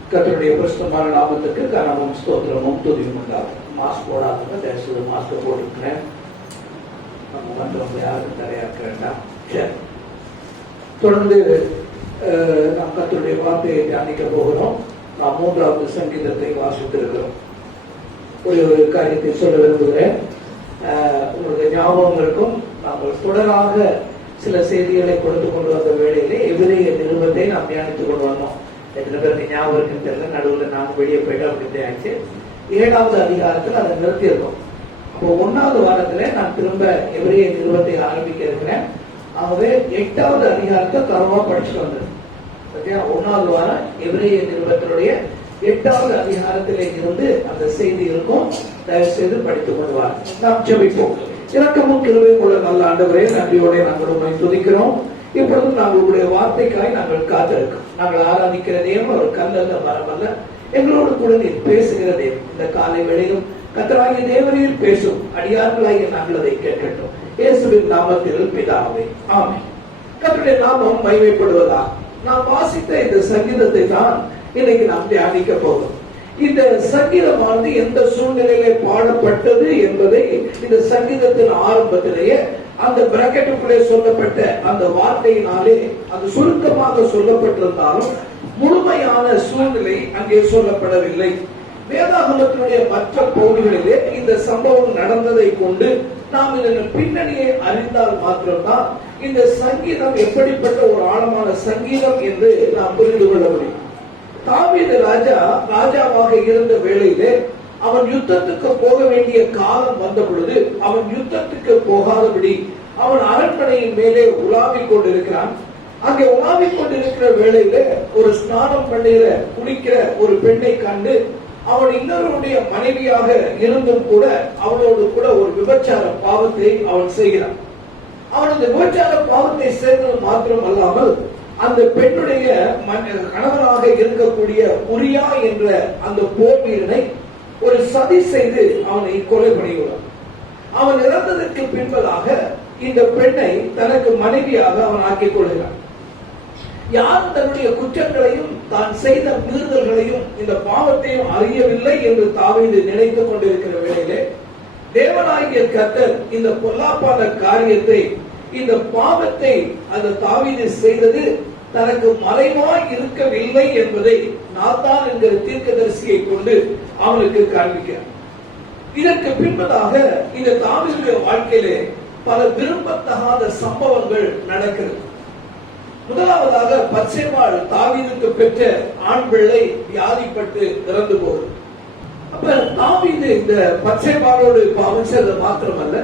கர்த்தருடைய பரிசுத்தமான நாமத்துக்கு கனமும் ஸ்தோத்திரமும் துதியும் உண்டாகும். மாஸ்க் போடாதவங்க தயவுசெய்து மாஸ்க் போட்டுக்கிறேன். நம்ம மற்றவங்க யாரும் தடையாக்க வேண்டாம். சரி, தொடர்ந்து நாம் கர்த்தருடைய வார்த்தையை தியானிக்க போகிறோம். நாம் 3வது சங்கீதத்தை வாசித்திருக்கிறோம். ஒரு காரியத்தை சொல்ல விரும்புகிறேன். உங்களுடைய ஞாபகம் இருக்கும், நாங்கள் தொடராக சில செய்திகளை கொடுத்து கொண்டு வந்த வேளையிலே எபிரேய நிருபத்தை நாம் தியானித்துக் கொண்டு வந்தோம். எத்தனை பேருக்கு ஞாபகம் இருக்குன்னு தெரியல, நடுவில் நான் வெளியே போயிட்டு அப்படி ஆச்சு. 7வது அதிகாரத்தில் அதை நிறுத்தியிருக்கோம். அப்போ 1வது வாரத்துல நான் திரும்ப எபிரேய நிருபத்தை ஆரம்பிக்க இருக்கிறேன். ஆகவே 8வது அதிகாரத்தை தரமா படிச்சுட்டு வந்தது. 1வது வாரம் எபிரேய நிருபத்தினுடைய 8வது அதிகாரத்திலே இருந்து அந்த செய்தி இருக்கும். தயவு செய்து படித்துக் கொள்வார். நாம் ஜெபிப்போம். இரக்கமும் கிருபையும் உள்ள நல்ல ஆண்டவரே, நன்றியோட நாங்கள் உண்மை துதிக்கிறோம். இப்பொழுது நாங்கள் உங்களுடைய வார்த்தைக்காய் நாங்கள் காத்திருக்கோம். நாங்கள் ஆராதிக்கிற தேவன் ஒரு கல்லல்ல மரமல்ல, எங்களோடு கூட நீர் பேசுகிற தேவன். இந்த காலை வேளையிலும் கர்த்தராகிய தேவரீர் பேசும் அடியார்களாகிய நாங்கள் அதை கேட்கட்டும். இயேசுவின் நாமத்தில் பிதாவே, ஆமென். கர்த்தருடைய நாமம் மகிமைப்படுவதா. நாம் வாசித்த இந்த சங்கீதத்தை தான் இன்னைக்கு நாம் தியானிக்க போகிறோம். இந்த சங்கீதமானது எந்த சூழ்நிலையிலே பாடப்பட்டது என்பதை இந்த சங்கீதத்தின் ஆரம்பத்திலேயே அந்த பிராக்கெட்டுக்குள்ளே சொல்லப்பட்ட அந்த வார்த்தையினாலே அது சுருக்கமாக சொல்லப்பட்டிருந்தாலும் முழுமையான சூழ்நிலை அங்கே சொல்லப்படவில்லை. வேதாகமத்தினுடைய மற்ற பகுதிகளிலே இந்த சம்பவம் நடந்ததை கொண்டு நாம் இதன் பின்னணியை அறிந்தால் மாத்திரம்தான் இந்த சங்கீதம் எப்படிப்பட்ட ஒரு ஆழமான சங்கீதம் என்று நாம் புரிந்து கொள்ள முடியும். தாவீது ராஜாவாக இருந்த வேளையிலே அவன் யுத்தத்துக்கு போக வேண்டிய காலம் வந்த பொழுது அவன் யுத்தத்துக்கு போகாதபடி அவன் அரண்மனையின் மேலே உலாவிக் கொண்டிருக்கிறான். அங்கே உலாவிக் கொண்டிருக்கிற வேளையில ஒரு ஸ்நானம் பண்ணுகிற குளிக்கிற ஒரு பெண்ணை கண்டு அவன் இன்னொருடைய மனைவியாக இருந்தும் கூட அவனோடு கூட ஒரு விபச்சார பாவத்தை அவன் செய்கிறான். அவன் அந்த விபச்சார பாவத்தை செய்தது மாத்திரம் அல்லாமல் அந்த பெண்ணுடைய கணவனாக இருக்கக்கூடிய உரியா என்ற அந்த போர் வீரனை ஒரு சதி செய்து அவனை கொலை பண்ணியுள்ளான். அவன் இறந்ததற்கு பின்பதாக இந்த பெண்ணை தனக்கு மனைவியாக அவன் ஆக்கிக் கொள்கிறான். யார் தன்னுடைய குற்றங்களையும் தான் செய்த மீறுதல்களையும் இந்த பாவத்தையும் அறியவில்லை என்று தாவீது நினைத்துக் கொண்டிருக்கிற வேளையிலே தேவனாகிய கர்த்தர் இந்த பொல்லாப்பான காரியத்தை, இந்த பாவத்தை அந்த தாவீது செய்தது தனக்கு மறைவாய் இருக்கவில்லை என்பதை நாத்தான் என்கிற தீர்க்கதரிசியை கொண்டு அவனுக்கு காண்பிக்கிறார். இதற்கு பின்பதாக இந்த தாவீதுடைய வாழ்க்கையிலே பல விரும்பத்தகாத சம்பவங்கள் நடக்கிறது. முதலாவதாக பத்சேபாள் தாவீதுக்கு பெற்ற ஆண் பிள்ளை வியாதிப்பட்டு இறந்து போகுது. அப்ப தாவீது இந்த பத்சேபாளோடு பாவம் செய்தது மாத்திரமல்ல,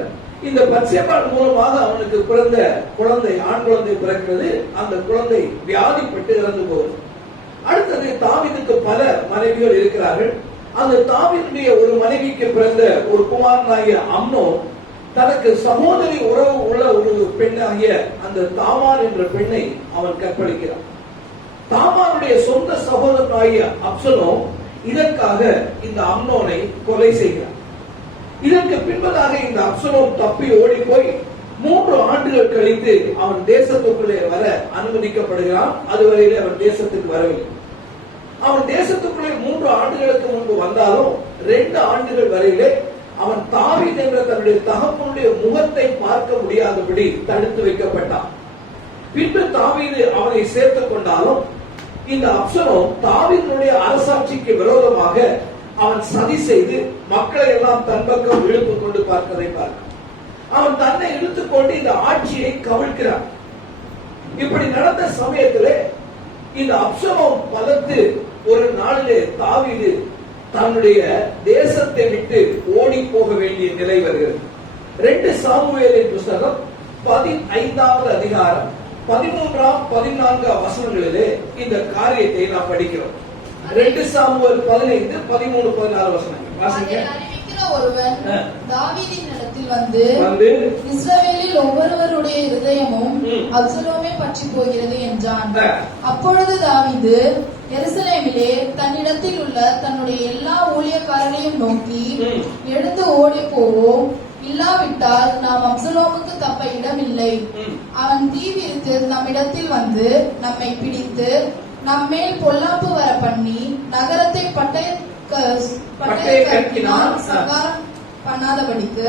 இந்த பத்சேபாள் மூலமாக அவனுக்கு பிறந்த குழந்தை, ஆண் குழந்தை பிறக்கிறது. அந்த குழந்தை வியாதிப்பட்டு இறந்து போகுது. அடுத்தது தாவீதுக்கு பல மனைவிகள் இருக்கிறார்கள். அந்த தாவீதுடைய ஒரு மனைவிக்கு பிறந்த ஒரு குமாரனாகிய அம்னோன் தனக்கு சகோதரி உறவு உள்ள ஒரு பெண்ணாகிய அந்த தாமார் என்ற பெண்ணை அவன் கற்பழிக்கிறான். தாமாருடைய சொந்த சகோதரனாகிய அப்சலோம் இதற்காக இந்த அம்னோனை கொலை செய்கிறான். இதற்கு பின்பதாக இந்த அப்சலோம் தப்பி ஓடி போய் 3 ஆண்டுகள் கழித்து அவன் தேசத்துக்குள்ளே வர அனுமதிக்கப்படுகிறான். அதுவரையிலே அவன் தேசத்துக்கு வரவில்லை. அவன் தேசத்துக்குள்ளே 3 ஆண்டுகளுக்கு முன்பு வந்தாலும் 2 ஆண்டுகள் வரையிலே அவன் தாவீது என்ற தன்னுடைய தகப்பனுடைய முகத்தை பார்க்க முடியாதபடி தடுத்து வைக்கப்பட்டான். பின்பு தாவீது அவனை சேர்த்துக் கொண்டாலும் இந்த அப்சலோம் தாவீதுடைய அரசாட்சிக்கு விரோதமாக அவன் சதி செய்து மக்களை எல்லாம் தன் பக்கம் இழுத்துக் கொண்டு பார்ப்பதை பார்க்க அவன் தன்னை இழுத்துக் கொண்டு இந்த ஆட்சியை கவிழ்க்கிறான். இப்படி நடந்த சமயத்திலே இந்த அப்சலோம் பலத்து ஒரு நாளிலே தாவீது தன்னுடைய தேசத்தை விட்டு ஓடி போக வேண்டிய நிலை வருகிறது. 2 சாமுவேலின் புத்தகம் 15வது அதிகாரம் 13ஆம் 14ஆம் வசனங்களிலே இந்த காரியத்தை நாம் படிக்கிறோம். 2 சாமுவேல் 15, 13, 14 வசனங்கள் வாசிங்க. ஒருவன் தாவீதின் இடத்தில் வந்து இஸ்ரவேலில் ஒவ்வொருவருடைய இருதயமும் அப்சலோமை பற்றி போகிறது என்றான். அப்பொழுது தாவீது எருசலேமிலே தன்னிடத்தில் உள்ள தன்னுடைய எல்லா ஊழியக்காரரையும் நோக்கி, எழுந்து ஓடி போவோம், இல்லாவிட்டால் நாம் அப்சலோமுக்கு தப்ப இடமில்லை. அவன் தீவிரித்து நம்மிடத்தில் வந்து நம்மை பிடித்து நம்மேல் பொல்லாப்பு வர பண்ணி நகரத்தை பட்டயக்கட்டினால் சங்காரம் பண்ணாதபடிக்கு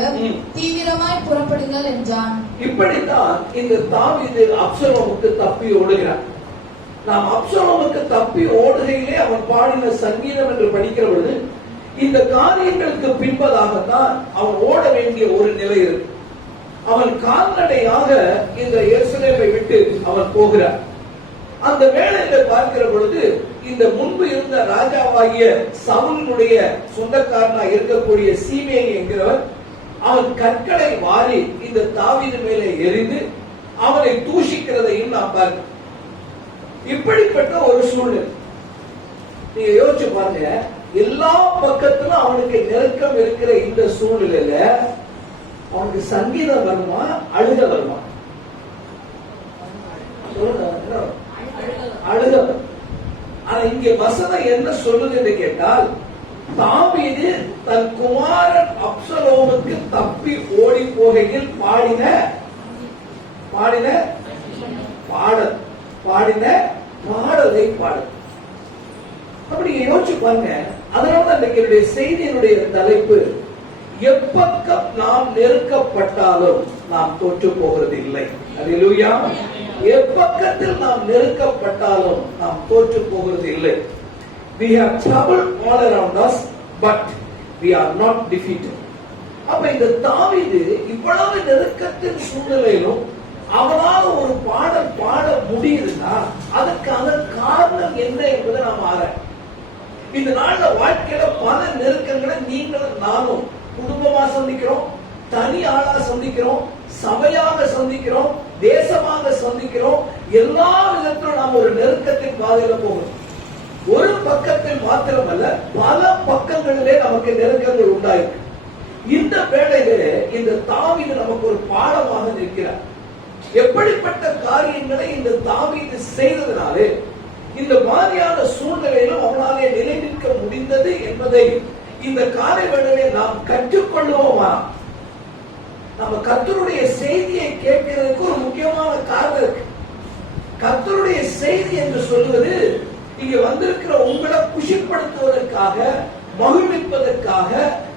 தீவிரமாய் புறப்படுங்கள் என்றான். இப்படித்தான் இந்த தாவீது அப்சலோமுக்கு தப்பி ஓடுகிறான். நாம் அப்சலோமுக்கு தப்பி ஓடுகையிலே அவன் பாடின சங்கீதம் என்று படிக்கிற பொழுது இந்த காரியங்களுக்கு பின்பதாகத்தான் அவன் ஓட வேண்டிய ஒரு நிலை இருக்கு. அவன் கால்நடையாக இந்த எருசலேமை விட்டு அவன் போகிறான். அந்த வேளையில பார்க்கிற பொழுது இந்த முன்பு இருந்த ராஜாவாகிய சவுலினுடைய சொந்தக்காரனா இருக்கக்கூடிய சீமேயி என்கிறவர் அவன் கற்களை வாரி இந்த தாவீது மேலே எறிந்து அவனை தூஷிக்கிறதையும் நாம் பார்க்கிறோம். இப்படிப்பட்ட ஒரு சூழ்நிலை நீங்க யோசிச்சு பாருங்க. எல்லா பக்கத்திலும் அவனுக்கு நெருக்கம் இருக்கிற இந்த சூழ்நிலையில அவனுக்கு சங்கீதம் வருமா, அழுக வருமா? அழுக. ஆனா இங்க வசனம் என்ன சொல்லுது என்று கேட்டால், தாவீது தன் குமாரன் அப்சலோமுக்கு தப்பி ஓடி போகையில் பாடின பாடலை பாடல். அப்படி யோசிச்சு பாருங்க. அதனால என்னுடைய செய்தியினுடைய தலைப்பு, எப்பக்கம் நாம் நெருக்கப்பட்டாலும் நாம் தோற்று போகிறது இல்லை. அல்லேலூயா. எப்பக்கத்தில் நாம் நெருக்கப்பட்டாலும் நாம் தோற்று போகிறது இல்லை. We have trouble all around us, but we are not defeated. அப்ப இந்த தாவீது இவ்வளவு நெருக்கத்தின் சூழ்நிலையிலும் அவனால் ஒரு பாடல் பாட முடியுதுன்னா அதுக்கான காரணம் என்ன என்பதை நாம் ஆராய்வோம். இந்த நாள்ல வாழ்க்கையில பல நெருக்கங்களை நீங்களும் நானும் குடும்பமா சந்திக்கிறோம், தனி ஆளா சந்திக்கிறோம், சபையாக சந்திக்கிறோம், தேசமாக சந்திக்கிறோம். எல்லா விதத்திலும் நாம் ஒரு நெருக்கத்தின் பாதையில போகிறோம். ஒரு பக்கத்தில் மாத்திரமல்ல, பல பக்கங்களிலே நமக்கு நெருக்கங்கள் உண்டாயிருக்கு. இந்த வேளையிலே இந்த தாவீது நமக்கு ஒரு பாடமாக நிற்கிறார். எப்படிப்பட்ட காரியங்களை இந்த தாவீது செய்ததனாலே இந்த மாதிரியான சூழ்நிலையிலும் அவனாலே நிலை நிற்க முடிந்தது என்பதை இந்த காலை வேளையிலே நாம் கற்றுக்கொள்வோமா? நம்ம கர்த்தருடைய செய்தியை கேட்கிறதுக்கு ஒரு முக்கியமான காரணம் இருக்கு. கர்த்தருடைய செய்தி என்று சொல்வது இங்க வந்திருக்கிற உங்களை குஷிப்படுத்துவதற்காக, மகிழ்விப்பதற்காக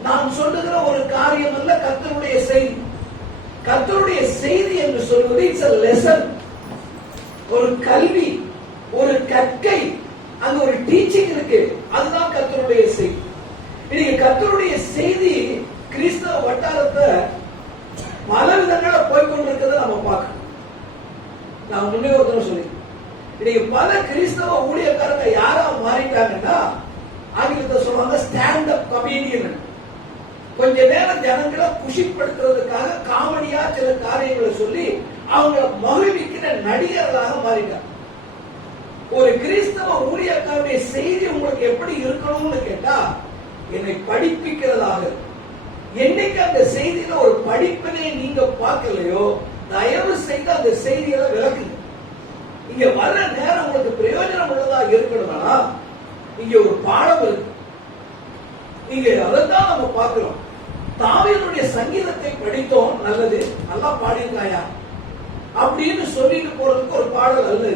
நான் சொல்லுகிற ஒரு காரியம் அல்ல. கர்த்தருடைய செய்தி, கர்த்தருடைய செய்தி என்று சொல்வது இட்ஸ் a lesson, ஒரு கல்வி, ஒரு கற்கை, அங்க ஒரு டீச்சிங் இருக்கு. அதுதான் கர்த்தருடைய செய்தி. இன்னைக்கு கர்த்தருடைய செய்தி கிறிஸ்தவ வட்டாரத்தை பல விதங்கள போய்கொண்டிருக்கிறத நம்ம பார்க்கணும். நான் முன்னே ஒரு தடவை சொல்லி, இன்னைக்கு பல கிறிஸ்தவ ஊழியக்காரங்க யாரா மாறிட்டாங்கன்னா, ஆங்கிலத்தை சொல்லுவாங்க ஸ்டாண்ட் அப் கமெடியன். கொஞ்ச நேரம் ஜனங்களை குஷிப்படுத்துறதுக்காக காமெடியா சில காரியங்களை சொல்லி அவங்களை மகிழ்விக்கிற நடிகர்களாக மாறிட்டாங்க. ஒரு கிறிஸ்தவ ஊழியக்காரருடைய செய்தி உங்களுக்கு எப்படி இருக்கணும்னு கேட்டா, என்னை படிப்பிக்கிறதாக. என்னைக்கு அந்த செய்தியில ஒரு படிப்பினை நீங்க பார்க்கலையோ, தயவு செய்து அந்த செய்திகளை விளக்குங்க. இங்க வர்ற நேரம் உங்களுக்கு பிரயோஜனம் உள்ளதா இருக்கணும்னா இங்க ஒரு பாடம் இருக்கு. இங்க அதைத்தான் நம்ம பார்க்கிறோம். தாவீதுடைய சங்கீதத்தை படித்தோம், நல்லது, நல்லா பாடியிருக்காயா அப்படின்னு சொல்லிட்டு போறதுக்கு ஒரு பாடல் அல்ல.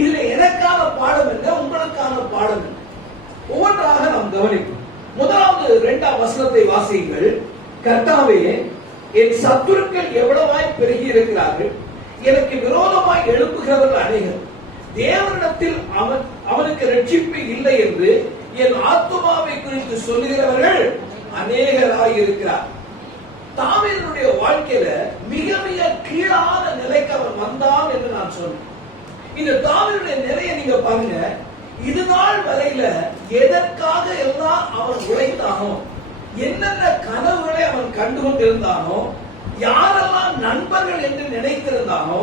இதுல எனக்கான பாடம் என்ன, உங்களுக்கான பாடம் என்ன, ஒவ்வொன்றாக நாம் கவனிப்போம். முதலாவது 2ஆம் வசனத்தை வாசியுங்கள். கர்த்தாவே, என் சத்துருக்கள் எவ்வளவாய் பெருகி இருக்கிறார்கள், எனக்கு விரோதமாய் எழுப்புகிறவர்கள் அநேகர். தேவனிடத்தில் அவனுக்கு ரட்சிப்பு இல்லை என்று என் ஆத்துமாவை குறித்து சொல்லுகிறவர்கள் அநேகராய் இருக்கிறார். தாவீதுடைய வாழ்க்கையில மிக மிக கீழான நிலைக்கு அவன் வந்தான் என்று நான் சொன்னேன். இந்த தாவீதுடைய நிலையை நீங்க பாருங்க. இது நாள் வரையில எதற்காக எல்லாம் அவன் உழைத்தானோ, என்னென்ன கனவுகளை அவன் கண்டு கொண்டிருந்தானோ, யாரெல்லாம் நண்பர்கள் என்று நினைத்திருந்தானோ,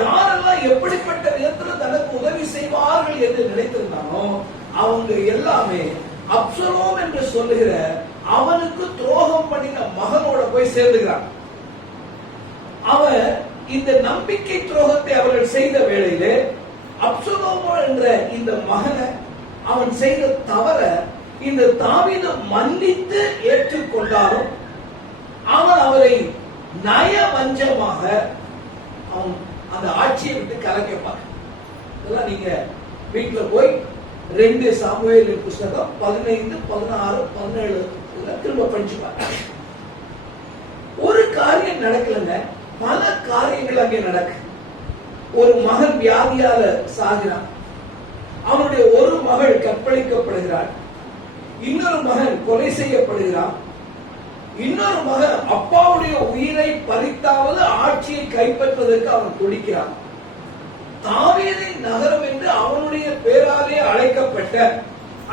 யாரெல்லாம் எப்படிப்பட்ட விதத்தில் தனக்கு உதவி செய்வார்கள் என்று நினைத்திருந்தானோ, அவங்க எல்லாமே அப்சலோம் என்று சொல்லுகிற அவனுக்கு துரோகம் பண்ணின மகனோட போய் சேர்ந்துகிறான். அவன் இந்த நம்பிக்கை துரோகத்தை அவர்கள் செய்த வேளையிலே அப்சலோம் என்ற இந்த மகனை, அவன் செய்த தவற இந்த தாவீது மன்னித்து ஏற்றுக்கொண்டாலும் அவன் அவரை நயவஞ்சமாக அவன் அந்த ஆட்சியை விட்டு கலக்கப்பாங்க. இதெல்லாம் நீங்க வீட்டுல போய் 2 சாமுவேல் புஸ்தகம் 15, 16, 17 திரும்ப படிச்சு பாருங்க. ஒரு காரியம் நடக்கலங்க, பல காரியங்கள் அங்கே நடக்கு. ஒரு மகன் வியாதியால சாகிறான், அவனுடைய ஒரு மகள் கற்பழிக்கப்படுகிறாள், இன்னொரு மகன் கொலை செய்யப்படுகிறான், இன்னொரு மகன் அப்பாவுடைய உயிரை பறித்தாவது ஆட்சியை கைப்பற்றுவதற்கு அவன் துடிக்கிறான். தாவீதின் நகரம் என்று அவனுடைய பேராலே அழைக்கப்பட்ட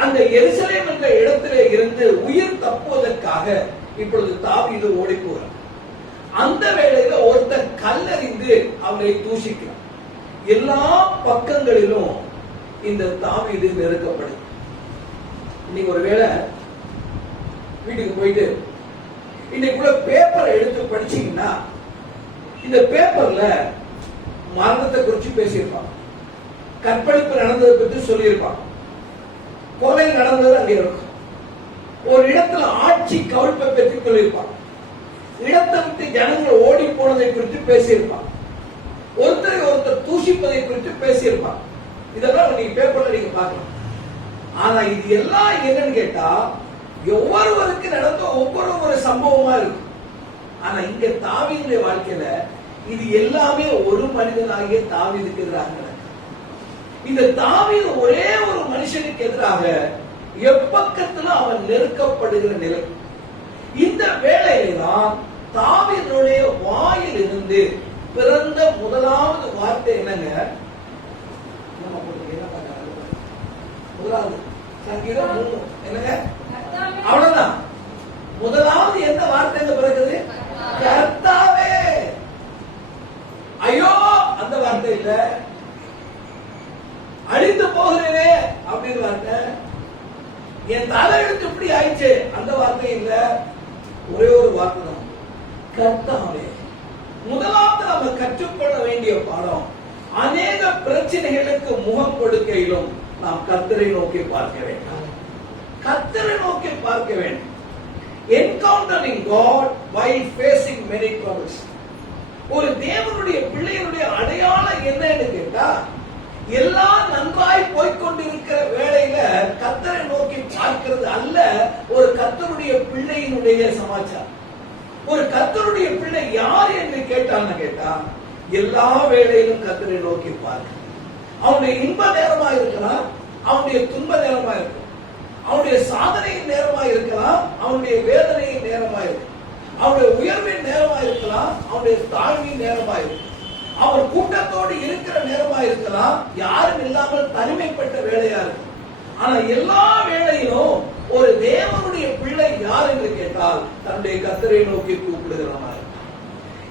அந்த எருசலேம் என்ற இடத்திலே இருந்து உயிர் தப்புவதற்காக இப்பொழுது தாவீது ஓடி போகிறான். அந்த வேளையில ஒருத்தன் கல்லறிந்து அவனை தூஷிக்கிறான். எல்லா பக்கங்களிலும் இந்த தாவீது நெருக்கப்படுது. இன்னைக்கு ஒருவேளை வீட்டுக்கு போயிட்டு இன்னைக்குள்ள பேப்பரை எடுத்து படிச்சீங்கன்னா இந்த பேப்பர்ல மரணத்தை குறித்து பேசியிருப்பாங்க, கற்பழிப்பு நடந்ததை பற்றி சொல்லியிருப்பாங்க, கொலை நடந்தது அங்கே இருக்கும், ஒரு இடத்துல ஆட்சி கவிழ்ப்பை பற்றி சொல்லியிருப்பாங்க, இடத்தை விட்டு ஜனங்கள் ஓடி போனதை குறித்து பேசியிருப்பாங்க, ஒருத்தரை ஒருத்தர் தூஷிப்பதை குறித்து பேசியிருப்பாங்க. இதெல்லாம் நீங்க பேப்பர்ல நீங்க பார்க்கலாம். ஆனா இது எல்லாம் என்னன்னு கேட்டா ஒவ்வொருவருக்கு நடந்த ஒவ்வொரு சம்பவமா இருக்கும். ஆனா இங்க தாவீதுடைய வாழ்க்கையில இது எல்லாமே ஒரு மனிதனாகிய தாவீதுக்கு எதிராக நடக்கும். இந்த தாவீது ஒரே ஒரு மனுஷனுக்கு எதிராக எப்பக்கத்துல அவன் நெருக்கப்படுகிற நிலை. இந்த வேளையில தான் தாவீதுடைய வாயில் இருந்து பிறந்த முதலாவது வார்த்தை என்னங்க? முதலாவது சங்கீதம் 3 என்னங்க? அவ்வளவுதான். முதலாவது எந்த வார்த்தை பிறகுது? கர்த்தாவே. ஐயோ அந்த வார்த்தை இல்ல, அழிந்து போகிறேனே அப்படின்னு வார்த்தை, என் தலை எடுத்து இப்படி ஆயிடுச்சு அந்த வார்த்தை இல்ல, ஒரே ஒரு வார்த்தை தான், கர்த்தாவே. முதலாவது நம்ம கற்றுக்கொள்ள வேண்டிய பாடம், அநேக பிரச்சனைகளுக்கு முகம் கொடுக்கையிலும் நாம் கர்த்தரை நோக்கி பார்க்க வேண்டும். கர்த்தரை நோக்கி பார்க்க வேண்டும். Encountering God while facing many troubles. ஒரு தேவனுடைய பிள்ளைகளுடைய அடையாளம் என்னன்னு கேட்டா, எல்லாம் நன்றாய் போய்கொண்டிருக்கிற வேளையில கர்த்தரை நோக்கி பார்க்கிறது அல்ல ஒரு கர்த்தருடைய பிள்ளையினுடைய சமாச்சாரம். ஒரு கர்த்தருடைய பிள்ளை யார் என்று கேட்டான்னு கேட்டா, எல்லா வேளையிலும் கர்த்தரை நோக்கி பார்க்க. அவனுடைய இன்ப நேரமா இருக்கலாம், அவனுடைய துன்ப நேரமா இருக்கலாம், அவனுடைய சாதனையின் நேரமா இருக்கலாம், அவனுடைய வேதனையின் நேரமா இருக்கலாம், அவனுடைய உயர்வின் நேரமா இருக்கலாம், அவனுடைய தாழ்வின் நேரமா இருக்கலாம், அவன் கூட்டத்தோடு இருக்கிற நேரமா இருக்கலாம், யாரும் இல்லாமல் தனிமைப்பட்ட வேலையா இருக்கும். ஆனா எல்லா வேளையிலும் ஒரு தேவனுடைய பிள்ளை யார் என்று கேட்டால் தன்னுடைய கர்த்தரை நோக்கி கூப்பிடுகிறவனா.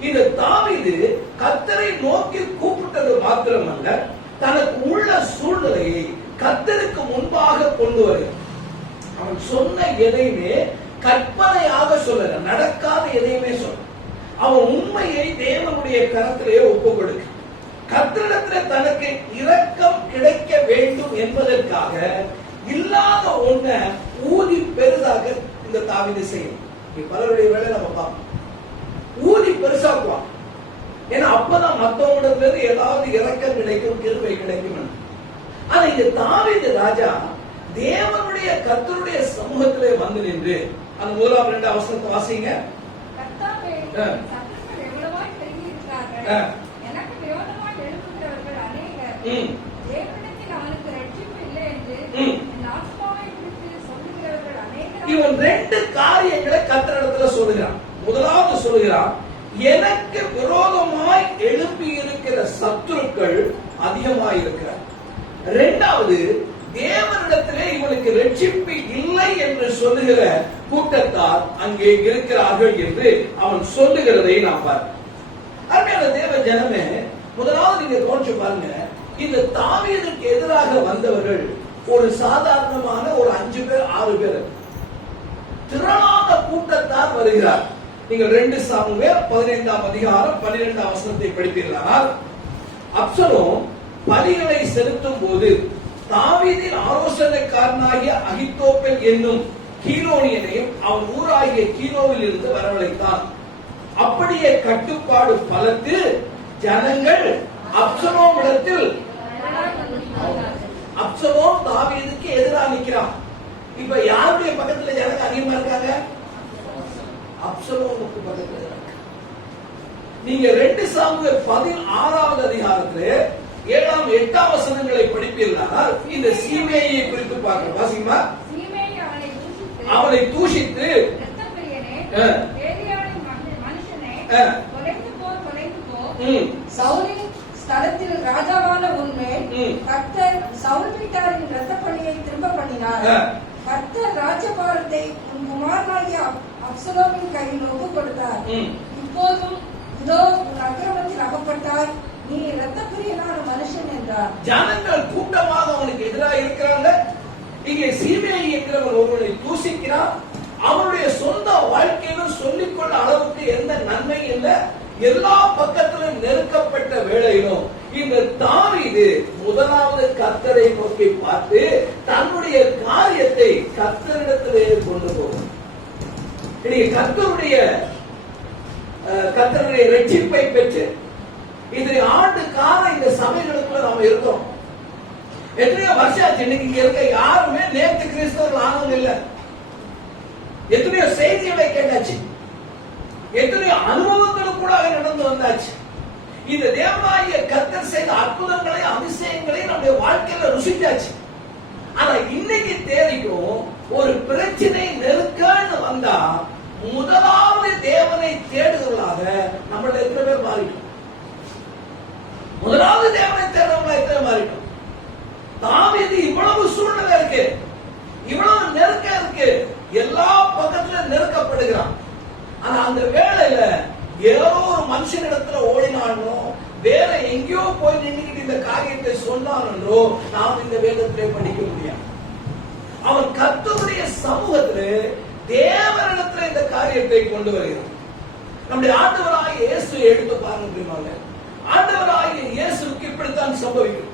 இந்த தாவீது கர்த்தரை நோக்கி கூப்பிட்டது மாத்திரமல்ல, தனக்கு உள்ள சூழ்நிலையை கர்த்தருக்கு முன்பாக கொண்டு வருகிறான். அவன் சொன்ன எதையுமே கற்பனையாக சொல்ல, நடக்காத எதையுமே சொல்ல, அவன் உண்மையை தேவனுடைய கரத்திலே ஒப்பு கொடுக்க, கர்த்தரிடத்தில் தனக்கு இரக்கம் கிடைக்க வேண்டும் என்பதற்காக இல்லாத ஒண்ண ஊதி பெரிதாக இந்த தாவீது செய்யும். பலருடைய வேலை நம்ம பார்ப்போம், ஊதி பெருசாக்குவான். ஏன்னா அப்பதான் மற்றவங்களிடத்துல இருந்து ஏதாவது இரக்கம் கிடைக்கும், கிருபை கிடைக்கும். ஆனா இந்த தாவீது ராஜா தேவனுடைய கர்த்தருடைய சமூகத்திலே வந்து நின்று அந்த 1-2 வசனத்தை வாசிங்க. கர்த்தாவே, சத்துருக்கள் எவ்வளவாய் பெருகி இருக்கிறார்கள், எனக்கு விரோதமாய் எழுப்புகிறவர்கள் அநேகர், தேவனிடத்தில் அவனுக்கு ரட்சிப்பு இல்லை என்று என் ஆத்மாவை குறித்து சொல்லுகிறவர்கள் அநேகர். இவன் 2 காரியங்களை கர்த்தரிடத்துல சொல்லுகிறான். முதலாவது சொல்லுகிறான், எனக்கு விரோதமாய் எழுப்பி இருக்கிற சத்துருக்கள் அதிகமாய் இருக்கிறார். இரண்டாவது, தேவனிடத்திலே இவனுக்கு ரட்சிப்பு இல்லை என்று சொல்லுகிற கூட்டத்தார் அங்கே இருக்கிறார்கள் என்று அவன் சொல்லுகிறதை நாம் பார்க்கிறோம். அருமையான தேவ ஜனமே, முதலாவது நீங்க கவனிச்சு பாருங்க, இந்த தாவீதுக்கு எதிராக வந்தவர்கள் ஒரு சாதாரணமான ஒரு 5 பேர் 6 பேர், திரளான கூட்டத்தார் வருகிறார். நீங்கள் 2 சாமுவேல் 15ஆம் அதிகாரம் 12ஆம் வசனத்தை படித்தீர்களானால், அப்சலோம் பலிகளை செலுத்தும் போது தாவீதின் ஆலோசனைக்காரனாகிய அகித்தோப்பேல் என்னும் கீலோனியனையும் அவன் ஊராகிய கீலோவில் இருந்து வரவழைத்தான். அப்படியே கட்டுப்பாடு பலத்து ஜனங்கள் அப்சலோம் இடத்தில், அப்சலோம் தாவீதுக்கு எதிராக நிற்கிறான். இப்ப யாருடைய பக்கத்துல ஜனங்க அதிகமா இருக்காங்க? அப்சலோமுக்கு பக்கத்துல இருக்காங்க. நீங்க 2 சாமுவேல் 16வது அதிகாரத்துல 7ஆம் 8ஆம் வசனங்களை படிப்பீர்களானால் இந்த சீமேயை குறித்து பார்க்கிறோம். வாசிங்கம்மா. சீமேயி அவனை தூஷித்து இரத்தப்பிரியனே, ஏலியாவின் மனுஷனே, தொலைந்து போ. சவுலின் ஸ்தலத்தில் ராஜாவான உன்மேல் கர்த்தர் சவுல் வீட்டாரின் இரத்த பழியை திரும்ப பண்ணினார். கர்த்தர் ராஜபாரத்தை உன் குமாரனாகிய அப்சலோமின் கையில் ஒப்புக் கொடுத்தார். இப்போதும் இதோ உன் அக்கிரமத்தில் அகப்பட்டாய், நீ இரத்த பிரியனான மனுஷன் என்றார். ஜனங்கள் கூட்டமாக அவனுக்கு எதிராக இருக்கிறாங்க. இங்கே சீமேயி என்கிறவன் ஒருவனை தூசிக்கிறான். அவனுடைய சொந்த வாழ்க்கையிலும் சொல்லிக்கொள்ள அளவுக்கு எந்த நன்மை இல்லை. எல்லா பக்கத்திலும் நெருக்கப்பட்ட வேளையிலும் இந்த தாவீது முதலாவது கர்த்தரை நோக்கி பார்த்து தன்னுடைய காரியத்தை கர்த்தரிடத்திலே கொண்டு போகும். கர்த்தருடைய ரட்சிப்பை பெற்று இதை ஆண்டு காலம் இந்த சபைகளுக்குள்ள நாம இருக்கோம். எத்தனையோ வருஷம் ஆச்சு. இன்னைக்கு இங்க இருக்க யாருமே நேற்று கிறிஸ்தவர்கள் ஆனவங்க இல்ல. எத்தனையோ செய்திகளை கேட்டாச்சு, எத்தனையோ அனுபவங்களுக்கூட நடந்து வந்தாச்சு. இந்த தேவனாகிய கர்த்தர் செய்த அற்புதங்களை அதிசயங்களை நம்முடைய வாழ்க்கையில ருசிச்சாச்சு. ஆனா இன்னைக்கு தேவைக்கும் ஒரு பிரச்சனை நெருக்கன்னு வந்தா முதலாவது தேவனை தேடுதலாக நம்மள எத்தனை பேர் மாறிட்டோம்? முதலாவது தேவனை தேடுறவங்கள எத்தனை மாறிட்டோம்? தாவீது இவ்வளவு சூழ்நிலை இருக்கு, இவ்வளவு நெருக்கம் இருக்கு, எல்லா பக்கத்துல நெருக்கப்படுகிறான். ஆனா அந்த வேளையில ஏதோ ஒரு மனுஷனிடத்துல ஓடினானோ, வேற எங்கேயோ போய் நின்றுகிட்டு இந்த காரியத்தை சொன்னானோ நாம் இந்த வேதத்திலே படிக்க முடியாது. அவன் கர்த்தருடைய சமூகத்திலே தேவனிடத்துல இந்த காரியத்தை கொண்டு வருகிறான். நம்முடைய ஆண்டவராகிய இயேசு எடுத்து பாருங்க. ஆண்டவராகிய இயேசுக்கு இப்படித்தான் சம்பவிக்கும்.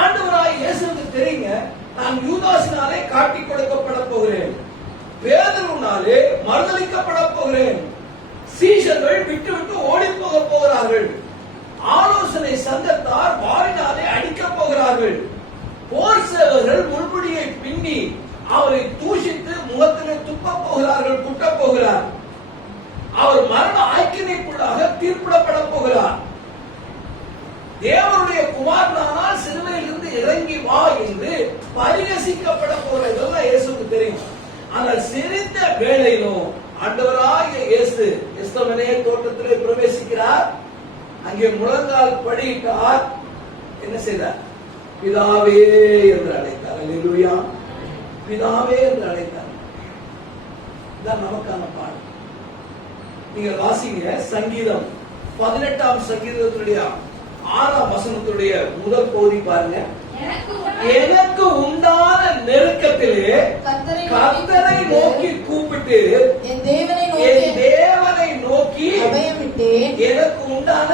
ஆண்டவராகிய இயேசுக்கு தெரியுங்க, நான் யூதாசினாலே காட்டி கொடுக்கப்பட போகிறேன், பேதுருவினாலே மறுதலிக்கப்பட போகிறேன், சீஷர்கள் விட்டு விட்டு ஓடி போக போகிறார்கள், ஆலோசனை சங்கத்தார் வாரினாலே அடிக்க போகிறார்கள், போர் சேவர்கள் முள்முடியை பின்னி அவரை தூஷித்து முகத்திலே துப்ப போகிறார்கள், குட்ட போகிறார், அவர் மரண ஆக்கினைக்குள்ளாக தீர்ப்பிடப்பட போகிறார், தேவனுடைய குமாரனானால் சிலுவையில் இருந்து இறங்கி வா என்று பரிகசிக்கப்பட போகிறதெல்லாம் இயேசுக்கு தெரியும். ஆனால் சிரித்த வேளையிலும் ஆண்டவராகிய இயேசு எஸ்தமனே தோட்டத்திலே பிரவேசிக்கிறார். அங்கே முழங்கால் படியிட்டார். என்ன செய்தார்? பிதாவே என்று அழைத்தார். அல்லேலூயா. பிதாவே என்று அழைத்தார். இதான் நமக்கான பாடம். நீங்க வாசிங்க சங்கீதம் 18ஆம் சங்கீதத்துடைய 6ஆம் வசனத்துடைய முதல் பகுதி பாருங்க. எனக்கு உண்டான நெருக்கத்திலே கர்த்தரை நோக்கி கூப்பிட்டு என் தேவனை நோக்கி அபயமிட்டேன். எனக்கு உண்டான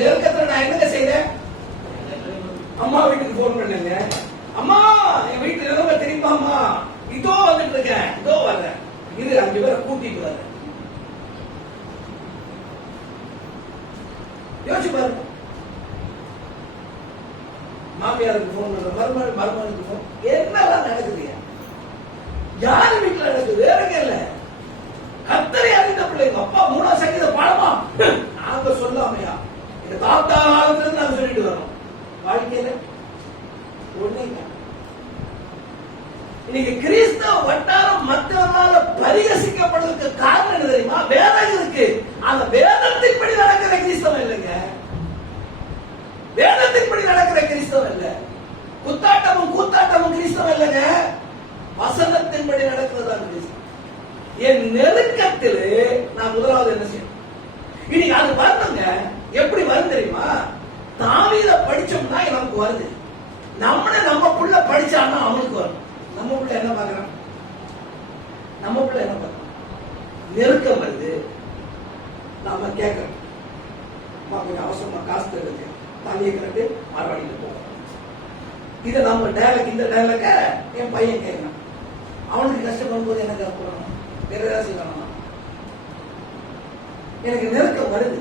நெருக்கத்துல நான் என்னங்க செய்தேன்? அம்மா வீட்டுக்கு போன் பண்ணுங்க. அம்மா என் வீட்டுல நிலைமை தெரியுமாமா? இதோ வந்துட்டு இருக்கேன், இதோ வர்றேன், இது 5 பேரை கூட்டிட்டு வர்றேன். யோசிச்சு பாருங்க. மாமியாருக்கு போன் பண்ற, மருமகனுக்கு போன், என்னெல்லாம் நடக்குது? யாரு வீட்டுல நடக்குது? வேற இல்ல, கர்த்தரை அறிந்த பிள்ளைங்க. அப்பா 3ஆம் சங்கீத பாடமா நாங்க சொல்லாமையா? இந்த தாத்தா காலத்துல இருந்து நாங்க சொல்லிட்டு வரோம். வாழ்க்கையில ஒண்ணே இன்னைக்கு கிறிஸ்தவ வட்டாரம் மற்றவர்களால பரிகசிக்கப்படுறதுக்கு காரணம் என்ன தெரியுமா? வேதம் இருக்கு, அந்த வேதத்தின்படி நடக்கிற கிறிஸ்தவம் இல்லைங்க. வேதத்தின்படி நடக்கிற கிறிஸ்தவம் இல்ல. கூத்தாட்டமும் கிறிஸ்தவம் இல்லைங்க. வசனத்தின்படி நடக்கிறதா கிறிஸ்தவம். என் நெருக்கத்தில் நான் முதலாவது என்ன செய்யணும்? இன்னைக்கு அது வரணுங்க. எப்படி வரும் தெரியுமா? தாவீத படிச்சோம்னா நமக்கு வருது. நம்ம புள்ள படிச்சான்னா அவனுக்கு வரும். நம்ம புள்ள என்ன பார்க்கறான்? நெருக்கம் வருது, நாம கேட்கறோம். கொஞ்சம் அவசரமா காசு எடுத்து தண்ணியை கட்டு மறுபடியில் போவோம். இதை நம்ம டயலாக் இந்த டயலாக என் பையன் கேட்கணும். அவனுக்கு கஷ்டப்படும் போது எனக்கு அப்புறம் வேற ஏதாவது செய்யணும். எனக்கு நெருக்கம் வருது,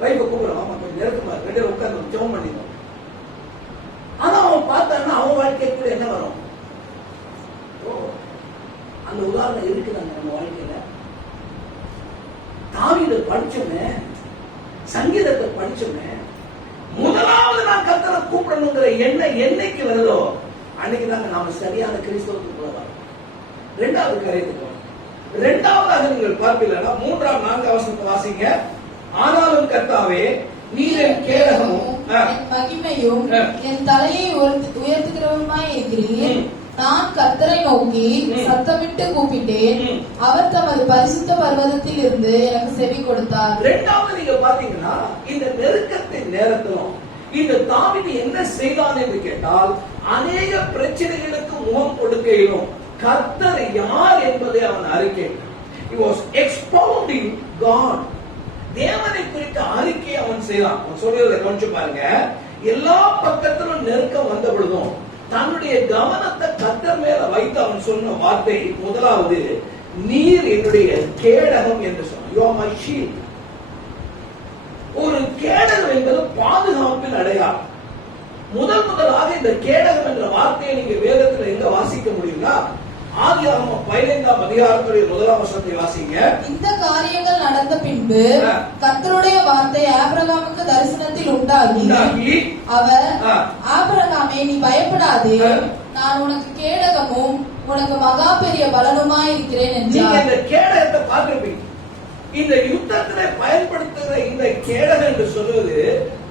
வைப்பை கூப்பிடுறோம், ஆமா கொஞ்சம் நெருக்கமா இருக்கு, ரெண்டு உட்காந்து ஜெபம் பண்ணிடுவோம். ஆனா அவன் பார்த்தான்னா அவன் வாழ்க்கைக்குள்ள என்ன வரும்? அந்த உதாரணம் இருக்குதாங்க நம்ம வாழ்க்கையில. தாவீதை படிச்சோமே, சங்கீதத்தை படிச்சோமே, முதலாவது நான் கர்த்தரை கூப்பிடணுங்கிற எண்ணம் என்னைக்கு வருதோ அன்னைக்கு தாங்க நாம சரியான கிறிஸ்தவத்துக்கு போவாங்க. இரண்டாவது காரியத்துக்கு இரண்டாவதாக நீங்கள் பார்ப்பீங்களா, 3-4 வசனத்தை வாசிங்க. ஆனாலும் கர்த்தாவே நீர் என் கேடகமும் என் மகிமையும் என் தலையை உயர்த்துகிறவருமாய் இருக்கிறீர். நான் கர்த்தரை நோக்கி சத்தமிட்டு கூப்பிட்டேன், அவர் தமது பரிசுத்த பர்வதத்தில் இருந்து எனக்கு செவி கொடுத்தார். இரண்டாவது நீங்க பாத்தீங்கன்னா இந்த நெருக்கத்தின் நேரத்திலும் இந்த தாவீது என்ன செய்தான் என்று கேட்டால், அநேக பிரச்சனைகளுக்கு முகம் கொடுக்கையிலும் கர்த்தர் யார் என்பதை அவன் அறிக்கையிட்டான். He was expounding God. தேவனை குறித்த அறிக்கையை அவன் செய்தான். அவன் சொல்றதை கவனிச்சு பாருங்க. எல்லா பக்கத்திலும் நெருக்கம் வந்த பொழுதும் தன்னுடைய கவனத்தை கர்த்தர் மேல வைத்து அவன் சொன்ன வார்த்தை முதலாவது, நீர் என்னுடைய கேடகம் என்று சொன்னான். You are my shield. ஒரு கேடகம் என்பது பாதுகாப்பின் அடையாளம். முதலாக இந்த கேடகம் என்ற வார்த்தையை நீங்க வேதத்தில் எங்க வாசிக்க முடியும்னா, ஆதியாகமம் 15ஆம் அதிகாரத்துடைய 1ஆம் வசனத்தை வாசிங்க. இந்த காரியங்கள் நடந்த பின்பு கர்த்தருடைய வார்த்தை ஆபிரகாமுக்கு தரிசனத்தில் உண்டாகி அவர், ஆபிரகாமே நீ பயப்படாதே, நான் உனக்கு கேடகமும் உனக்கு மகா பெரிய பலனுமாய் இருக்கிறேன் என்றார். இந்த கேடகத்தை பார்த்திருப்பீங்க. இந்த யுத்தத்திலே பயன்படுத்துகிற இந்த கேடகம் என்று சொல்வது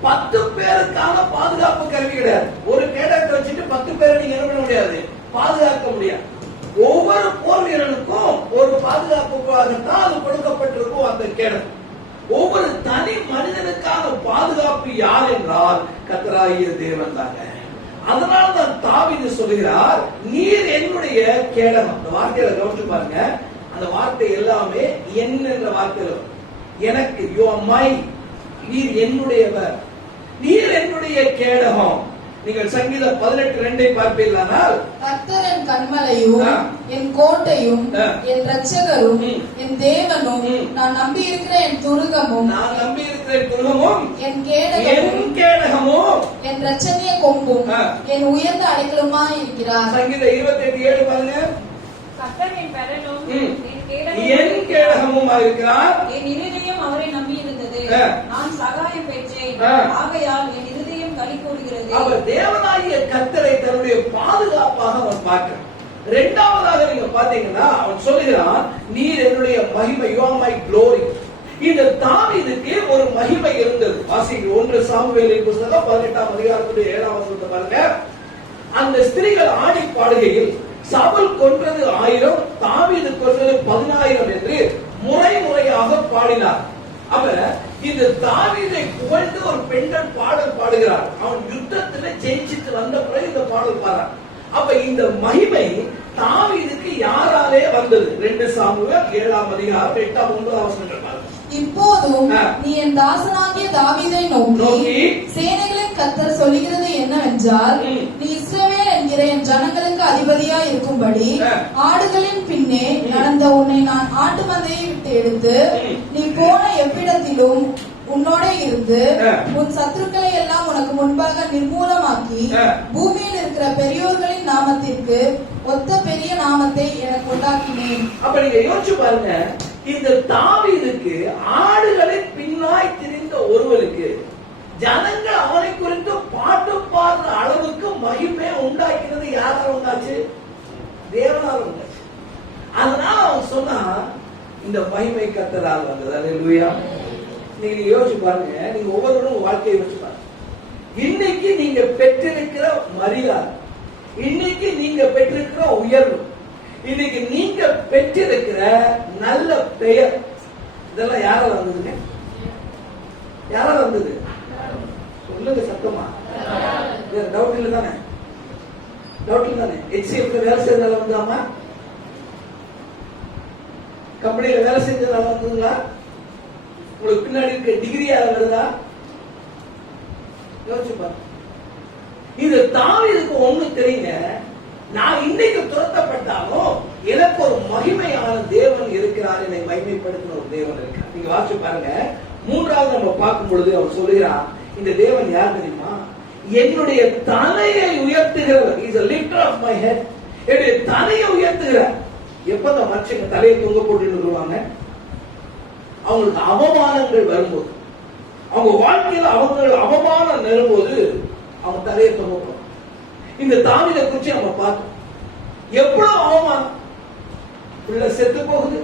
10 பேருக்கான பாதுகாப்பு கருவி கிடையாது. ஒரு கேடகத்தை வச்சுட்டு 10 பேரை நீங்க என்ன பண்ண முடியாது, பாதுகாக்க முடியாது. ஒவ்வொரு போர் வீரனுக்கும் ஒரு பாதுகாப்புக்காகத்தான் அது கொடுக்கப்பட்டிருக்கும் அந்த கேடகம். ஒவ்வொரு தனி மனிதனுக்கான பாதுகாப்பு யார் என்றால் கர்த்தராகிய தேவன் தாங்க. அதனால்தான் தாவீது சொல்கிறார், நீர் என்னுடைய கேடகம். அந்த வார்த்தையில கவனிச்சு பாருங்க. அந்த வார்த்தை எல்லாமே என் என்ற வார்த்தையில எனக்கு, யூ ஆர் மை, நீர் என்னுடையவர், நீர் என்னுடைய கேடகம். நீங்கள் சங்கீதம் 18:2 பார்ப்பீர்களானால், கர்த்தர் என் கன்மலையும் என் கோட்டையும் என் இரட்சகரும் என் தேவனும் நான் நம்பி இருக்கிற என் துருகமும் என் கேடகமும் என் இரட்சணிய கொம்பும் என் உயர்ந்த அடைக்கலுமாய் இருக்கிறார். சங்கீதம் 28:7 பாருங்க. கர்த்தர் என் பெலனும் என் கேடகமும் இருக்கிறார். என் இருதயம் அவரை நம்பி இருந்தது, நான் சகாயம் பெற்றேன், ஆகையால் என் இருதயம் களி கூறுகிறது. அவர் தேவனாகிய கர்த்தரை தன்னுடைய பாதுகாப்பாக அவன் பார்க்கிறான். இரண்டாவதாக நீங்க பாத்தீங்கன்னா அவன் சொல்லுகிறான், நீர் என்னுடைய மகிமை, you are my glory. இந்த தாவீதுக்கு ஒரு மகிமை இருந்தது. வாசிங்க 1 சாமுவேலின் புத்தகம் 18ஆம் அதிகாரத்துடைய 7ஆம் வசனத்தை பாருங்க. அந்த ஸ்திரீகள் ஆடி பாடுகையில் சவுல் கொன்றது 1000, தாவீது கொன்றது 10000 என்று முறையாக பாடினார். அவர் இந்த தாவீதை புகழ்ந்து ஒரு பெண்கள் பாடல் பாடுகிறார். அவன் யுத்தத்துல ஜெயிச்சிட்டு வந்த பிறகு இந்த பாடல் பாடுறார். அப்ப இந்த மகிமை தாவீதுக்கு யாராலே வந்தது? 2 சாமுவேல் 7ஆம் அதிகாரம் 8ஆம் 9ஆம் வசனங்கள் பாருங்க. இப்போதும் நீ என் தாசனாகிய தாவீதை நோக்கி சேனைகளின் கர்த்தர் சொல்லுகிறது என்னவென்றால், நீ இஸ்ரவேல் என்கிற என் ஜனங்களுக்கு அதிபதியா இருக்கும்படி ஆடுகளின் பின்னே நடந்த உன்னை நான் ஆட்டு மந்தையை விட்டு எடுத்து நீ போன எவ்விடத்திலும் உன்னோட இருந்து உன் சத்துருக்களை எல்லாம் உனக்கு முன்பாக நிர்மூலமாக்கி பூமியில் இருக்கிற பெரியோர்களின் நாமத்திற்கு ஒத்த பெரிய நாமத்தை எனக்கு உண்டாக்கினேன். அப்ப நீங்க யோசிச்சு பாருங்க, இந்த தாவீதுக்கு ஆடுகளின் பின்னாய் திரிந்த ஒருவருக்கு ஜனங்கள் அவனை குறித்து பாட்டு பாடுற அளவுக்கு மகிமை உண்டாக்கினது யாரால உண்டாச்சு? தேவனால உண்டாச்சு. அதனால அவன் சொன்னா இந்த மகிமை கர்த்தரால் வந்தது. அல்லேலூயா. நீங்க யோசிச்சு பாருங்க, நீங்க ஒவ்வொருவரும் வாழ்க்கையை யோசிச்சு பாருங்க. இன்னைக்கு நீங்க பெற்றிருக்கிற மரியாதை, இன்னைக்கு நீங்க பெற்றிருக்கிற உயர்வு, இன்னைக்கு நீங்க பெற்றிருக்கிற நல்ல பெயர், இதெல்லாம் யாரால வந்ததுங்க? யாரால வந்தது? சொல்லுங்க சத்தமா. டவுட் இல்ல தானே? டவுட் இல்ல தானே? HCF வேலை செய்யறதால வந்தாமா? கம்பெனியில வேலை செஞ்சதால வந்ததுங்களா? உங்களுக்கு பின்னாடி இருக்க டிகிரியால வருதா? யோசிச்சு பாருங்க. இது தாவீதுக்கு ஒண்ணு தெரியுங்க, நான் இன்னைக்கு துரத்தப்பட்டாலும் எனக்கு ஒரு மகிமையான தேவன் இருக்கிறார், என்னை மகிமைப்படுத்தின ஒரு தேவன் இருக்கிறார். நீங்க வாசிச்சு பாருங்க, 3வது நம்ம பார்க்கும் பொழுது அவர் சொல்லுகிறார், இந்த தேவன் யார் தெரியுமா? என்னுடைய தலையை உயர்த்துகிறவர். Is a lifter of my head. என்னுடைய தலையை உயர்த்துகிறார். எப்பதான் மனுஷங்க தலையை தொங்க போட்டு வருவாங்க? அவங்களுக்கு அவமானங்கள் வரும்போது, அவங்க வாழ்க்கையில அவங்க அவமானம் வரும்போது அவங்க தலையை தொங்க போடுவாங்க. இந்த தாவீதை குறித்து நம்ம பார்த்தோம். எவ்வளவு அவமானம், பிள்ளை செத்து போகுது,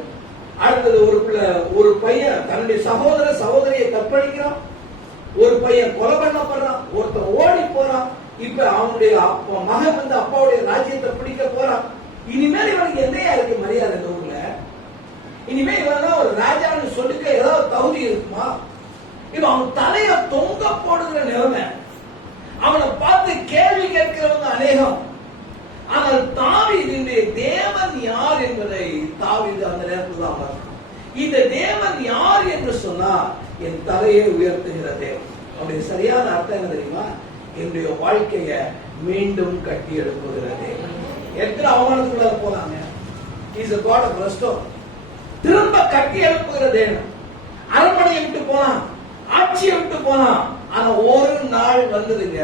அடுத்தது ஒரு பையன் தன்னுடைய சகோதரியை கற்பழிக்கிறான், ஒரு பையன் கொலை பண்ணப்படுறான், ஒருத்தன் ஓடி போறான், இப்ப அவனுடைய மகன் வந்து அப்பாவுடைய ராஜ்யத்தை பிடிக்க போறான். இனிமேல் இவனுக்கு என்னையா இருக்கு மரியாதை இந்த ஊர்ல? இனிமே இவன் ஒரு ராஜான்னு சொல்லிக்க ஏதாவது தகுதி இருக்குமா? இப்ப அவன் தலைய தொங்க போடுகிற நிலைமை, அவனை பார்த்து கேள்வி கேட்கிறவங்க அநேகம். ஆனால் தாவீதுடைய தேவன் யார் என்பதை தாவீது அந்த நேரத்தில் தான் பார்க்கணும். இந்த தேவன் யார் என்று சொன்னா, என் தலையை உயர்த்துகிற தேவன். அப்படி சரியான அர்த்தம் என்ன தெரியுமா? என்னுடைய வாழ்க்கைய மீண்டும் கட்டி எழுப்புகிற தேவன். எத்தனை அவமானத்துக்குள்ள போனாங்க, is a God of restore. திரும்ப கட்டி எழுப்புகிற தேவன். அரண்மனையை விட்டு போனான், ஆட்சியை விட்டு போனான். ஆனா ஒரு நாள் வந்ததுங்க,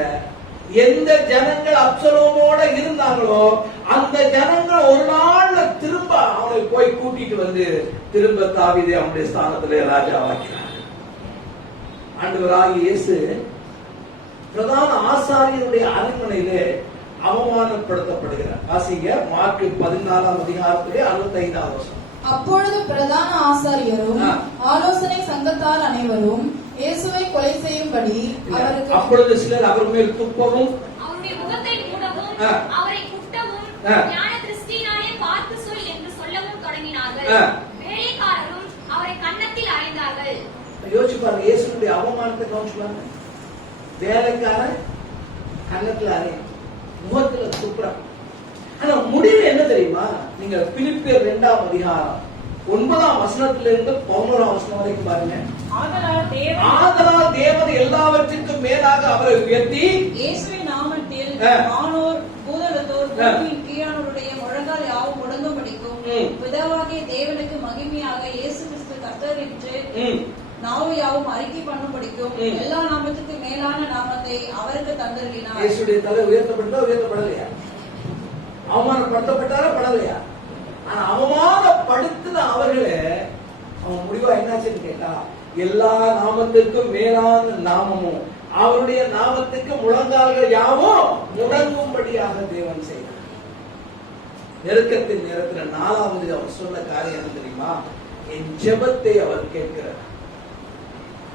எந்த ஜனங்கள் அப்சலோமோட இருந்தாங்களோ அந்த ஜனங்கள் ஒரு நாள்ல திரும்ப அவனை போய் கூட்டிட்டு வந்து திரும்ப தாவீதை அவனுடைய ஸ்தானத்திலே ராஜாவாக்கிறார். ஆண்டவராகிய இயேசு பிரதான ஆசாரியருடைய அரண்மனையிலே அவமானப்படுத்தப்படுகிறார். வாசிங்க மார்க் 14ஆம் அதிகாரத்திலே 65ஆம் வசனம். அப்பொழுது பிரதான ஆசாரியரும் ஆலோசனை சங்கத்தார் அனைவரும் இயேசுவை கொலை செய்யும்படி அவருக்கு, அப்பொழுது சிலர் அவர் மேல் துப்பவும் அவருடைய முகத்தை மூடவும் அவரை குட்டவும் ஞான திருஷ்டியினாலே பார்த்து சொல் என்று சொல்லவும் தொடங்கினார்கள். வேலைக்காரரும் அவரை கன்னத்தில் அறைந்தார்கள். யோசிச்சு பாருங்க, இயேசுடைய அவமானத்தை கவனிச்சுப்பாங்க. வேலைக்காரன் கன்னத்துல அறையும், முகத்துல துப்புறான். ஆனா முடிவு என்ன தெரியுமா? நீங்க பிலிப்பியர் 2ஆம் அதிகாரம் 9ஆம் வசனத்திலிருந்து 11ஆம் வசனம் வரைக்கும் பாருங்க. ஆதலால் தேவன் எல்லாவற்றிற்கும் மேலாக அவரை உயர்த்தி இயேசுவின் நாமத்தில் வானோர் பூதலத்தோர் பூமியின் கீழானோருடைய முழங்கால் யாவும் முடங்கும்படிக்கும் பிதாவாகிய தேவனுக்கு மகிமையாக இயேசு கிறிஸ்து கர்த்தர் என்று நாவு யாவும் அறிக்கை பண்ணும்படிக்கும் எல்லா நாமத்துக்கு மேலான நாமத்தை அவருக்கு தந்தருளினார். இயேசுடைய தலை உயர்த்தப்பட்டா உயர்த்தப்படலையா? அவமானப்படுத்தப்பட்டாரா படலையா? ஆனா அவமானப்படுத்தின அவர்களே அவன் முடிவா என்னாச்சுன்னு கேட்டா, எல்லா நாமத்திற்கும் மேலான நாமமும் அவருடைய நாமத்துக்கு முழங்கால்கள் யாவும் முடங்கும்படியாக தேவன் செய்தார். நெருக்கத்தின் நேரத்தில் 4வது அவர் சொன்ன காரியம் என்ன தெரியுமா? என் ஜெபத்தை அவர் கேட்கிறார்.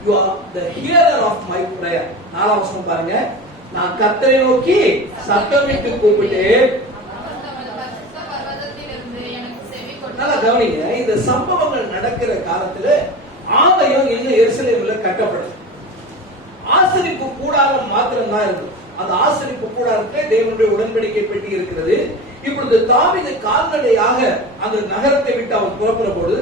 You are the hearer of my prayer. 4ஆம் வசனம் பாருங்க. நான் கர்த்தரை நோக்கி சத்தமிட்டு கூப்பிட்டேன். நல்லா கவனிங்க, இந்த சம்பவங்கள் நடக்கிற காலத்துல ஆலயம் இன்னும் எருசலேம்ல கட்டப்படுது. ஆசரிப்பு கூடாரம் மாத்திரம் தான் இருக்கும். அந்த ஆசரிப்பு கூடாரத்துல தேவனுடைய உடன்படிக்கை பெட்டி இருக்கிறது. இப்பொழுது தாவீது கால்நடையாக அந்த நகரத்தை விட்டு அவர் புறப்பட போது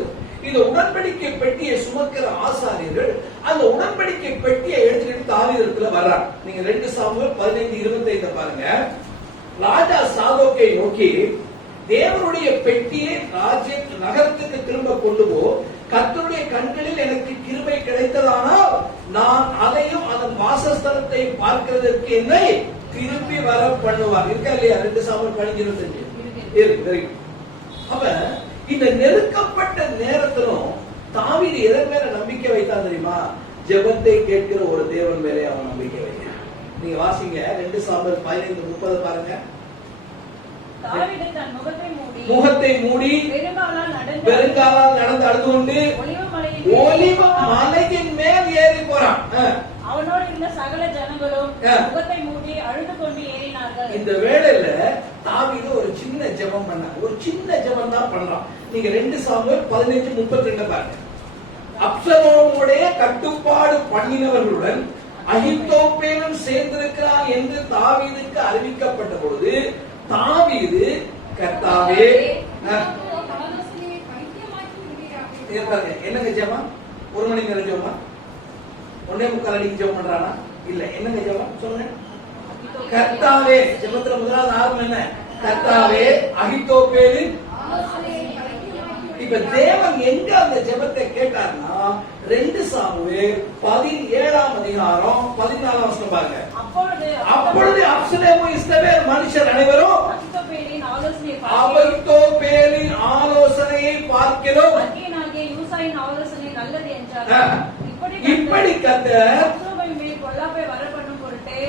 இந்த உடன்படிக்கை பெட்டியை சுமக்கிற ஆசாரியர்கள் அந்த உடன்படிக்கை பெட்டியை எடுத்துட்டு தாவீதுல வர்றாங்க. நீங்க 2 சாமுவேல் 15:25 பாருங்க. ராஜா சாதோக்கை நோக்கி, தேவனுடைய பெட்டியை நகரத்துக்கு திரும்ப கொண்டு போ, கர்த்தருடைய கண்களில் எனக்கு கிருபை கிடைத்ததானால் நான் அதையும் அதன் வாசஸ்தலத்தை பார்க்கிறதற்கு என்னை திரும்பி வர பண்ணுவார். இருக்கா இல்லையா? 2 சாமுவேல் 15:25. அப்ப இந்த நெருக்கப்பட்ட நேரத்திலும் தாவீது எதன் மேல நம்பிக்கை வைத்தான் தெரியுமா? ஜெபத்தை கேட்கிற ஒரு தேவன் மேலே அவன் நம்பிக்கை வைக்கிறான். நீங்க வாசிங்க 2 சாமுவேல் 15:30 பாருங்க. தாவீது தன் முகத்தை மூடி பெருங்காலால் நடந்து அழுது கொண்டு ஒலிவ மலையின் மேல் ஏறி போறான். அவனோடு இருந்த சகல ஜனங்களும் முகத்தை மூடி அழுது கொண்டு ஏறினார்கள். இந்த வேளையில தாவீது ஒரு சின்ன ஜெபம் பண்ணான். ஒரு சின்ன ஜெபம் தான் பண்றான். நீங்க 2 சாமுவேல் 15:32 பாருங்க. அப்சலோமுடைய கட்டுப்பாடு பண்ணினவர்களுடன் அகித்தோப்பேலும் சேர்ந்திருக்கிறான் என்று தாவீதுக்கு அறிவிக்கப்பட்ட பொழுது தாவீது, கர்த்தாவே, என்னங்க ஜெபம்? 1 மணி நேரம் ஜெபமா? 1.25 மணி ஜெபம் பண்றானா? இல்ல. என்னங்க ஜெபம் சொல்லுங்க. கர்த்தாவே, ஜெபத்துல முதலாவது ஆரம்பம் என்ன? கர்த்தாவே, அகித்தோப்பேலின். இப்ப தேவன் எங்க அந்த ஜெபத்தை கேட்டார்னா 2 சாமுவேல் 17ஆம் அதிகாரம் 14ஆம் வசனம் பாருங்க. அப்பொழுது அப்சலோமும் இஸ்ரவேல் மனுஷர் அனைவரும் அகித்தோப்பேலின் ஆலோசனையை பார்க்கிறோம். இப்படி கர்த்தர் பொல்லாப்பை வரப்பண்ணும் பொருட்டே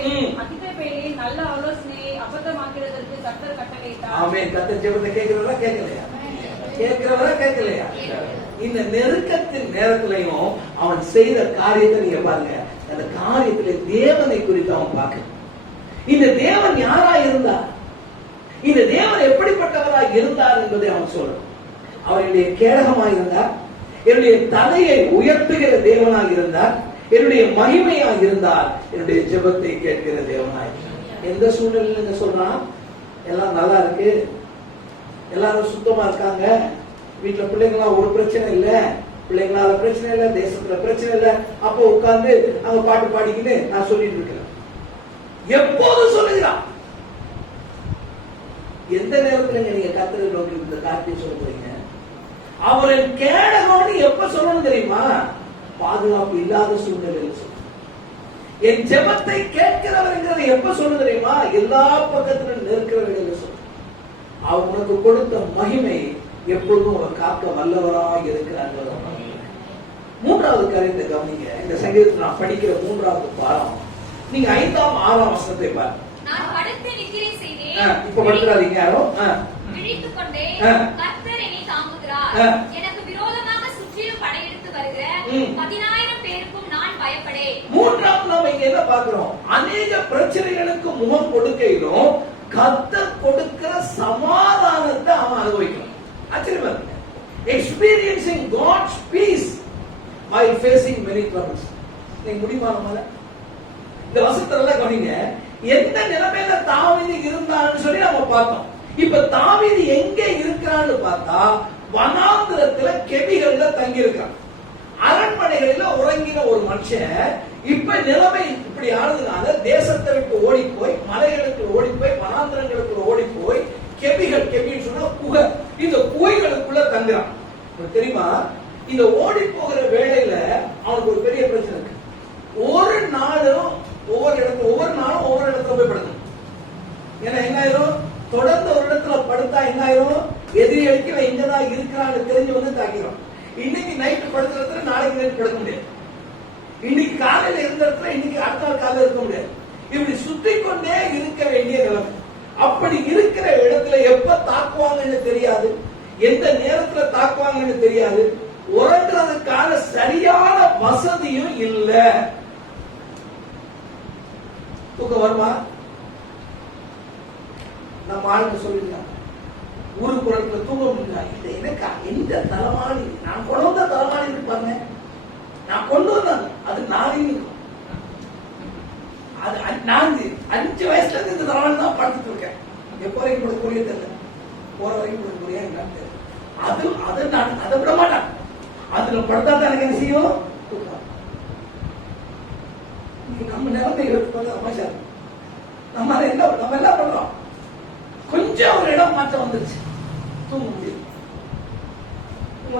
அகித்தோப்பேலின் நல்ல ஆலோசனையை அபத்தமாக்குறதற்கு கர்த்தர் கட்டளையிட்டார். ஆமென். கர்த்தர் ஜெபத்தை கேட்கிறவரா கேட்கலையா? கேட்கிறவரா கேட்கலையா? இந்த நெருக்கத்தின் நேரத்திலையும் அவன் செய்த காரியத்தை நீங்க பாருங்க. அந்த காரியத்திலே தேவனை குறித்து அவன் பார்க்க. இந்த தேவன் யாரா இருந்தார், இந்த தேவன் எப்படிப்பட்டவரா இருந்தார் என்பதை அவன் சொல்றான். அவருடைய கேடகமாய் இருந்தார், என்னுடைய தலையை உயர்த்துகிற தேவனாய் இருந்தார், என்னுடைய மகிமையாக இருந்தார், என்னுடைய ஜெபத்தை கேட்கிற தேவனாய். எந்த சூழ்நிலையில சொல்றான்? எல்லாம் நல்லா இருக்கு, எல்லாரும் சுத்தமா இருக்காங்க, வீட்டுல பிள்ளைங்களாம் ஒரு பிரச்சனை இல்ல, பிள்ளைங்களால பிரச்சனை இல்ல, தேசத்துல பிரச்சனை இல்ல, அப்போ உட்கார்ந்து அங்க பாட்டு பாடிக்கிட்டு நான் சொல்லிட்டு இருக்கிறேன். எப்போதும் சொல்லுகிறான். எந்த நேரத்துல நீங்க கர்த்தரை நோக்கி இந்த காரியத்தை சொல்ல போறீங்க? அவரின் கேடகம்னு எப்ப சொல்லணும் தெரியுமா? பாதுகாப்பு இல்லாத சூழ்நிலையில் சொல்லணும். என் ஜெபத்தை கேட்கிறவர்ங்கிறத எப்ப சொல்லணும் தெரியுமா? எல்லா பக்கத்திலும் நெருக்கிற வேலையில சொல்லணும். அவர் உனக்கு கொடுத்த மகிமை எப்பொழுதும் அவர் காக்க வல்லவராக இருக்கிறார். 3வது காரியத்தை கவனிங்க. இந்த சங்கீதத்தில் நான் படிக்கிற 3வது பாடம் நீங்க 5ஆம் 6ஆம் வசனத்தை பாருங்க. நான் படுத்து நித்திரை செய்தேன். இப்ப படுத்துறாதீங்க யாரும். விழித்துக் கொண்டே கர்த்தர் என்னை தாங்குகிறார். எனக்கு விரோதமாக சுற்றிலும் படையெடுத்து வருகிற 10,000 பேருக்கும் நான் பயப்படேன். 3வது நாம இங்க என்ன பார்க்கிறோம்? அநேக பிரச்சனைகளுக்கு முகம் கொடுக்கையிலும் கர்த்தர் கொடுக்கிற சமாதானத்தை அவன் அனுபவிக்கிறான். ஆச்சரியமா இருக்கு. Experiencing God's peace while facing many troubles. நீங்க முடியுமா? இந்த வசனத்துல கவனிங்க. எந்த நிலைமையில தாவீது இருந்தான்னு சொல்லி நம்ம பார்த்தோம். இப்ப தாவீது எங்க இருக்கிறான்னு பார்த்தா வனாந்திரத்துல கெபிகள்ல தங்கி இருக்கான். அரண்மனைகளில உறங்கின ஒரு மனுஷன் இப்ப நிலைமை இப்படி ஆனதுனால தேசத்தை விட்டு ஓடி போய் மலைகளுக்கு ஓடி போய் வனாந்திரங்களுக்கு ஓடி போய் கெபின்னு சொன்னா குகை, இந்த குகைகளுக்குள்ள தங்குறான். தெரியுமா? இந்த ஓடி போகிற வேளையில அவனுக்கு ஒரு பெரிய பிரச்சனை இருக்கு. ஒவ்வொரு நாளும் ஒவ்வொரு இடத்துல போய் படுக்கணும். ஏன்னா என்ன ஆயிரும்? தொடர்ந்து ஒரு இடத்துல படுத்தா என்ன ஆயிரும்? எதிரி அடிக்கல இங்கதான் இருக்கிறான்னு தெரிஞ்சு வந்து தாக்கிறோம். இன்னைக்கு நைட்டு படுத்த இடத்துல நாளைக்கு நைட்டு படுக்க முடியாது. இன்னைக்கு காலையில இருந்த இடத்துல இன்னைக்கு அடுத்த நாள் காலையில இருக்க முடியாது. இப்படி சுத்தி கொண்டே இருக்க வேண்டிய நிலைமை. அப்படி இருக்கிற இடத்துல எப்ப தாக்குவாங்கன்னு தெரியாது, எந்த நேரத்துல தாக்குவாங்கன்னு தெரியாது, உறங்குறதுக்கான சரியான வசதியும் இல்ல. தூக்கம் வருமா? நம்ம ஆளுங்க சொல்லிருக்காங்க ஊருக்கு புறத்துல தூங்க முடியல. இது எனக்கு எந்த தலைமாடி நான் கொண்டு வந்த தலைமாடி இருப்பாங்க, நான் கொண்டு வந்தேன் அது நாளை அது 5 வயசுல இருந்து இந்த தலைமாடி தான் படுத்துட்டு இருக்கேன். எப்போ வரைக்கும் படுக்கக்கூடிய தெரியல, போற வரைக்கும் படுக்கக்கூடிய என்னன்னு தெரியல. அது நான் அதை விட மாட்டேன். அதுல படுத்தா தான் எனக்கு என்ன செய்யும்? நம்ம நிலைமை எடுத்து நம்ம என்ன பண்றோம்? கொஞ்சம் ஒரு இடம் மாற்றம் வந்துருச்சு, தூங்க முடியும்.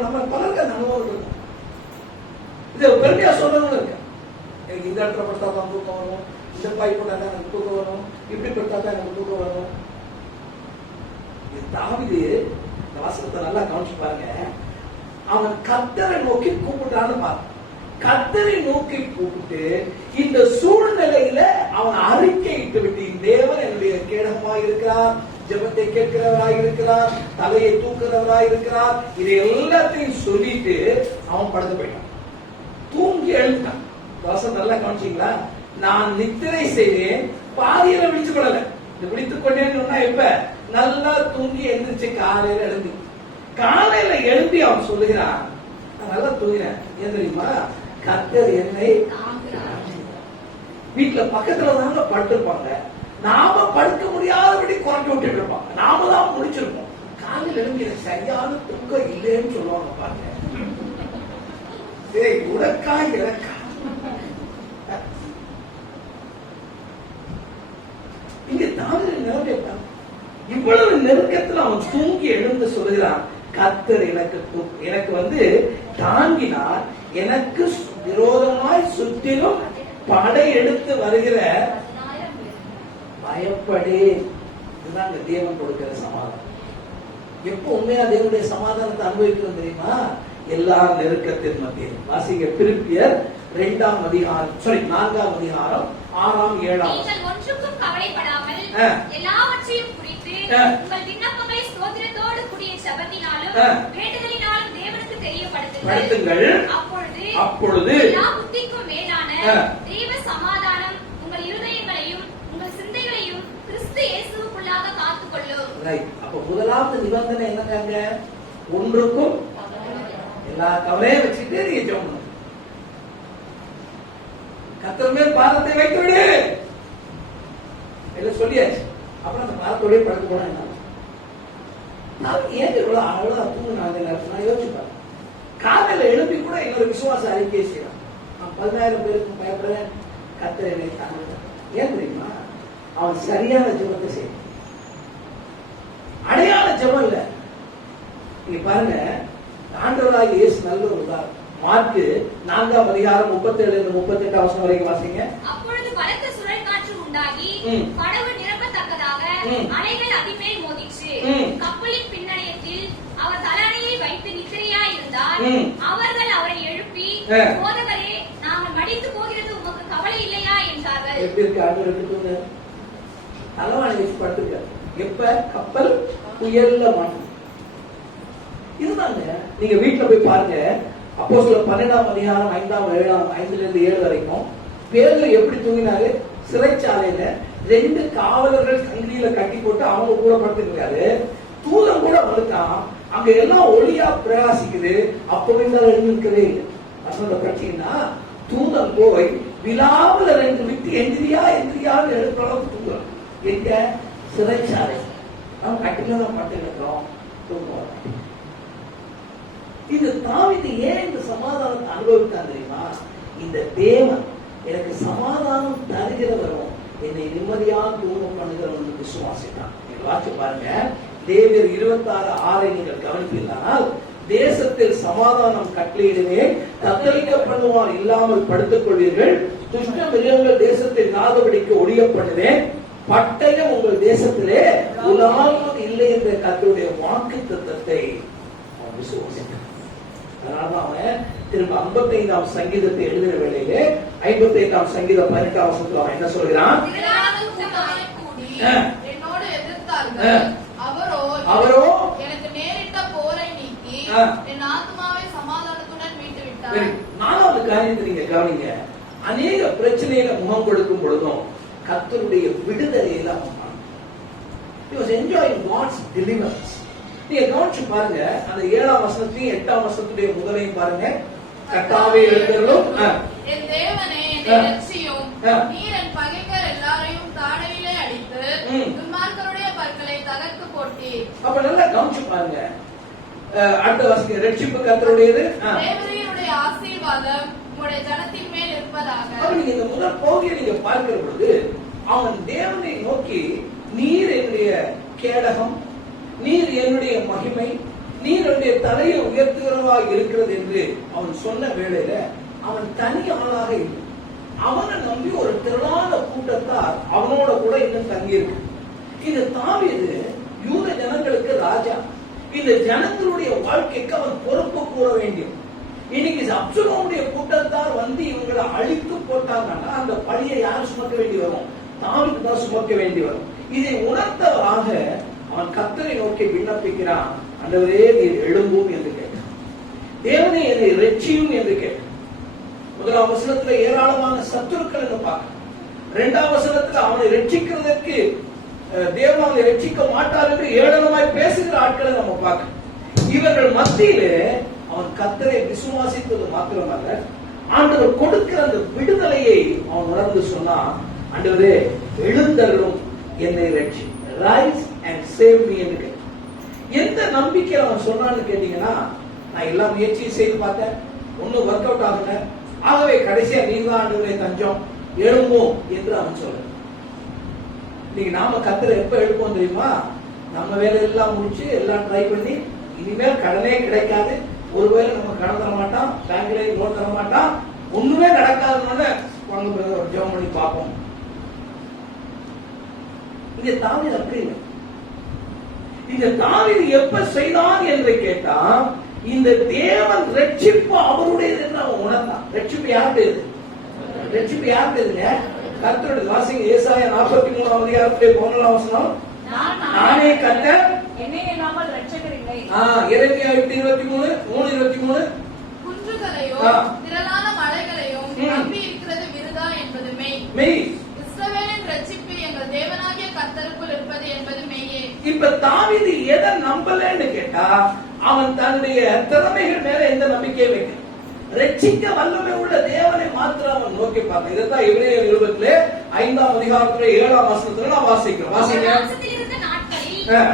நம்ம பலருக்கு அந்த அனுபவம் இருக்கும். இது பெருமையா சொல்லணும்னு இருக்கு. எனக்கு இந்த இடத்துல படுத்தா தான் தூக்கம் வரும், இந்த பாய் போட்டா தான் எனக்கு தூக்கம் வரும், இப்படி படுத்தா தான் எனக்கு தூக்கம் வரும். தாவீது இந்த வசனத்தை நல்லா கவனிச்சு பாருங்க. அவன் கர்த்தரை நோக்கி கூப்பிட்டான்னு பாருங்க. கர்த்தரை நோக்கி கூப்பிட்டு இந்த சூழ்நிலையில அவன் அறிக்கையிட்டு விட்டு, தேவன் என்னுடைய கேடகமாக இருக்கிறார், ஜெபத்தை கேட்கிறவராய் இருக்கிறார், தலையை தூக்குறவராய் இருக்கிறார், இது எல்லாத்தையும் சொல்லிட்டு அவன் படுத்து போயிட்டான். தூங்கி எழுந்தான். வசனம் நல்லா கவனிச்சீங்களா? நான் நித்திரை செய்தேன், பாதியில விழிச்சு கொள்ளல. விழித்துக் கொண்டேன்னு எப்ப? நல்லா தூங்கி எழுந்திருச்சு காலையில எழுப்பி அவன் சொல்லுகிறான், நான் நல்லா தூங்கினேன். ஏன் தெரியுமா? கர்த்தர் என்னை வீட்டுல பக்கத்துல தாங்க படுத்திருப்பாங்க, நாம படுக்க முடியாதபடி குறைஞ்சு விட்டுட்டு இருப்பாங்க, நாம தான் முடிச்சிருப்போம். காலையில எழுப்பி எனக்கு சரியான தூக்கம் இல்லைன்னு சொல்லுவாங்க பாருங்க. உனக்கா எனக்கா? இங்க தாவீது நிலைமை இவ்வளவு நெருக்கத்தில் அவன் தூங்கி எழுந்து சொல்கிறான், கர்த்தர் எனக்கு தாங்கினார், எனக்கு விரோதமாய் சுற்றிலும் படை எடுத்து வருகிற பயப்படே. இதுதான் தேவன் கொடுக்கிற சமாதானம். எப்ப உண்மையா தேவனுடைய சமாதானத்தை அனுபவிக்கிறோம் தெரியுமா? எல்லா நெருக்கத்தின் மத்தியில். வாசிங்க பிலிப்பியர் 4ஆம் அதிகாரம் 6ஆம் 7ஆம். நீங்கள் ஒன்றுக்கும் கவலைப்படாமல் எல்லாவற்றையும் குறித்து உங்கள் விண்ணப்பங்களை ஸ்தோத்திரத்தோடு கூடிய ஜெபத்தினாலும் வேண்டுதலினாலும் தேவனுக்கு தெரியப்படுத்துங்கள். அப்பொழுது எல்லா புத்திக்கும் மேலான தேவ சமாதானம் உங்கள் இருதயங்களையும் உங்கள் சிந்தைகளையும் கிறிஸ்து இயேசுவுக்குள்ளாக காத்துக்கொள்ளும். அப்ப முதலாவது நிபந்தனை என்னங்க? ஒன்றுக்கும் எல்லா கவலையும் வச்சுட்டு நீங்க ஜெபம் பண்ணுங்க. கர்த்தர் மேல் பாதத்தை வைத்து விடு எல்லாம் சொல்லியாச்சு. அப்புறம் அந்த பாதத்தோடய படுக்க போனா என்ன? நான் ஏன் இவ்வளவு அவ்வளவு தூங்கினாங்க நான் யோசிப்பேன். காலையில எழுப்பி கூட என்னோட விசுவாச அறிக்கையை செய்யலாம். நான் 10,000 பேருக்கு பயப்படுறேன், கர்த்தர் என்னை தாங்குகிறார். ஏன் தெரியுமா? அவன் சரியான ஜெபத்தை செய்ய, அடையாள ஜெபம் இல்ல. நீங்க பாருங்க, ஆண்டவராகிய இயேசு நல்ல ஒரு உதாரணம். மார்க்கு 4ஆம் அதிகாரம் 37-38 வரைக்கும் வாசிங்க. அப்பொழுது பலத்த சுழல் காற்று உண்டாகி படகு நிரம்பத்தக்கதாக அலைகள் அதிமேல் மோதிச்சு. கப்பலின் பின்னணியத்தில் அவர் தலையணையை வைத்து நித்திரையாய் இருந்தார். அவர்கள் அவரை எழுப்பி, போதகரே, நாங்கள் மடித்து போகிறது உமக்கு கவலை இல்லையா என்றார்கள். எப்படி இருக்கு? ஆண்டவருக்கு தலைவாணி வச்சு படுத்துருக்காரு. எப்ப? கப்பல் புயல்ல மாட்டோம். இதுதாங்க. நீங்க வீட்டுல போய் பாருங்க, அப்போஸ்தலர் 12ஆம் அதிகாரம் 5-7 வரைக்கும் பேதுரு எப்படி தூங்கினாரு? சிறைச்சாலையில 2 காவலர்கள் சங்கிலியில கட்டி போட்டு அவங்க கூட படுத்துக்கிறாரு. தூதன் கூட வந்துட்டான். அங்க எல்லாம் ஒளியா பிரகாசிக்குது. அப்பவே எழுந்திருக்கவே இல்லை. வசந்த பிரச்சனைனா தூதன் போய் விழாவுல 2 விட்டு எந்திரியான்னு எழுப்புற அளவுக்கு தூங்குறான். எங்க? சிறைச்சாலை. நம்ம கட்டில தான் படுத்துக்கிறோம், தூங்குவோம். இது தாவீது ஏன் இந்த சமாதானத்தை அனுபவித்தான் தெரியுமா? இந்த தேவன் எனக்கு சமாதானம் தருகிறவரும் என்னை நிம்மதியாக தூங்க பண்ணுகிறவன் விசுவாசித்தான். நீங்க வாசிச்சு பாருங்க, லேவியர் 26:6 நீங்கள் கவனிப்பீர்களானால், தேசத்தில் சமாதானம் கட்டளையிடுவேன், தத்தளிக்க பண்ணுவார் இல்லாமல் படுத்துக் கொள்வீர்கள், துஷ்ட மிருகங்கள் தேசத்தில் நாதபடிக்கு ஒழியப்படுவேன், பட்டயம் உங்கள் தேசத்திலே உலாவது இல்லை என்ற கர்த்தருடைய வாக்கு தத்தத்தை அவன் விசுவாசித்தான். அதனாலதான் அவன் திரும்ப 55ஆம் சங்கீதத்தை எழுதின வேளையிலே 55ஆம் சங்கீதம் 18ஆம் வசனத்துல அவன் என்ன சொல்கிறான்? என்னோடு எதிர்த்தார்கள், அவரோ எனக்கு நேரிட்ட போரை நீக்கி என் ஆத்மாவை சமாதானத்துடன் மீட்டு விட்டார். 4வது காரியத்தை நீங்க கவனிங்க. அநேக பிரச்சனையில முகம் கொடுக்கும் பொழுதும் கர்த்தருடைய விடுதலையில அவன் he was enjoying God's deliverance. நீங்க கவனிச்சு பாருங்க, அந்த 7ஆம் வசனத்தையும் 8ஆம் வசனத்துடைய முதலையும் பாருங்க. கர்த்தாவே எழுந்தருளும், என் தேவனே என்னை ரட்சியும், நீர் என் பகைஞர் எல்லாரையும் தாடையிலே அடித்து துன்மார்க்கருடைய பற்களை தகர்த்து போட்டீர். அப்ப நல்லா கவனிச்சு பாருங்க. அடுத்த வாசிக்க, ரட்சிப்பு கர்த்தருடையது, தேவனுடைய ஆசீர்வாதம் உம்முடைய ஜனத்தின் மேல் இருப்பதாக. அப்ப நீங்க இந்த முதல் பகுதியை நீங்க பார்க்கிற பொழுது அவன் தேவனை நோக்கி, நீர் என்னுடைய கேடகம், நீர் என்னுடைய மகிமை, நீர் என்னுடைய தலையை உயர்த்துகிறவா இருக்கிறது என்று அவன் சொன்ன வேளையில அவன் தனி ஆளாக இல்லை. அவனை நம்பி ஒரு திரளான கூட்டத்தார் அவனோட கூட இன்னும் தங்கி இருக்கு. இந்த தாவீது யூத ஜனங்களுக்கு ராஜா. இந்த ஜனங்களுடைய வாழ்க்கைக்கு அவன் பொறுப்பு கூற வேண்டும். இன்னைக்கு அப்சலோமுடைய கூட்டத்தார் வந்து இவங்களை அழித்து போட்டாங்கன்னா அந்த பழியை யார் சுமக்க வேண்டி வரும்? தாவீது தான் சுமக்க வேண்டி வரும். இதை உணர்ந்தவராக அவன் கர்த்தரை நோக்கி விண்ணப்பிக்கிறான். ஆண்டவரே நீர் எழும்பும் என்று கேட்டான். தேவனே என்னை ரட்சியும் என்று கேட்டான். 1ஆம் வசனத்துல ஏராளமான சத்துருக்கள் என்று பார்க்க, 2ஆம் வசனத்துல அவனை ரட்சிக்கிறதற்கு தேவன் அவனை ரட்சிக்க மாட்டார் என்று ஏளனமாய் பேசுகிற ஆட்களை நம்ம பார்க்க, இவர்கள் மத்தியிலே அவன் கர்த்தரை விசுவாசித்தது மாத்திரமல்ல, ஆண்டவர் கொடுக்கிற அந்த விடுதலையை அவன் உணர்ந்து சொன்னான். ஆண்டவரே எழுந்தருளும், என்னை ரட்சி, ரைஸ் அண்ட் சேவ் மீ என்று கேட்டான். எந்த நம்பிக்கையில் அவன் சொன்னான்னு கேட்டீங்கன்னா, நான் எல்லா முயற்சியும் செய்து பார்த்தேன், ஒன்னும் ஒர்க் அவுட் ஆகல, ஆகவே கடைசியா நீதான் ஆண்டவரே தஞ்சம், எழும்பும் என்று அவன் சொல்ல. இன்னைக்கு நாம கத்தரை எப்ப எழுப்போம் தெரியுமா? நம்ம வேலையெல்லாம் முடிச்சு எல்லாம் ட்ரை பண்ணி இனிமேல் கடனே கிடைக்காது, ஒருவேளை நம்ம கடன் தர மாட்டான், பேங்க்ல லோன் தர மாட்டான், ஒண்ணுமே நடக்காதுன்னு ஜெபம் பண்ணி பார்ப்போம். இங்க தாவீது அப்படி இல்லை. இந்த தாவீது எப்ப செய்தான் என்று கேட்டா, இந்த தேவன் ரட்சிப்பு அவருடையது என்று அவன் உணர்ந்தான். ரட்சிப்பு யாருடையது? ரட்சிப்பு யாருடையதுங்க? கர்த்தருடைய. வாசிங்க ஏசாயா 43ஆம் அதிகாரத்திலே 11ஆம் வசனம். நானே கர்த்தர், என்னை இல்லாமல் ரட்சகர் இல்லை. எரேமியா 8:23 குன்றுகளையோ திரளான மலைகளையும் நம்பி இருக்கிறது விருதா என்பது மெய். இஸ்ரவேலின் ரட்சிப்பு எங்கள் தேவனாகிய கர்த்தருக்குள் இருப்பது என்பது மெய்யே. இப்ப தாவீது எதை நம்பலன்னு கேட்டா, அவன் தன்னுடைய திறமைகள் மேல எந்த நம்பிக்கையை வைக்க, ரட்சிக்க வல்லமை உள்ள தேவனை மாத்திரம் அவன் நோக்கி பார்த்தான். இதைத்தான் எபிரேயர் 5ஆம் அதிகாரத்துல 7ஆம் வசனத்துல நான் வாசிக்கிறோம். வாசிங்க.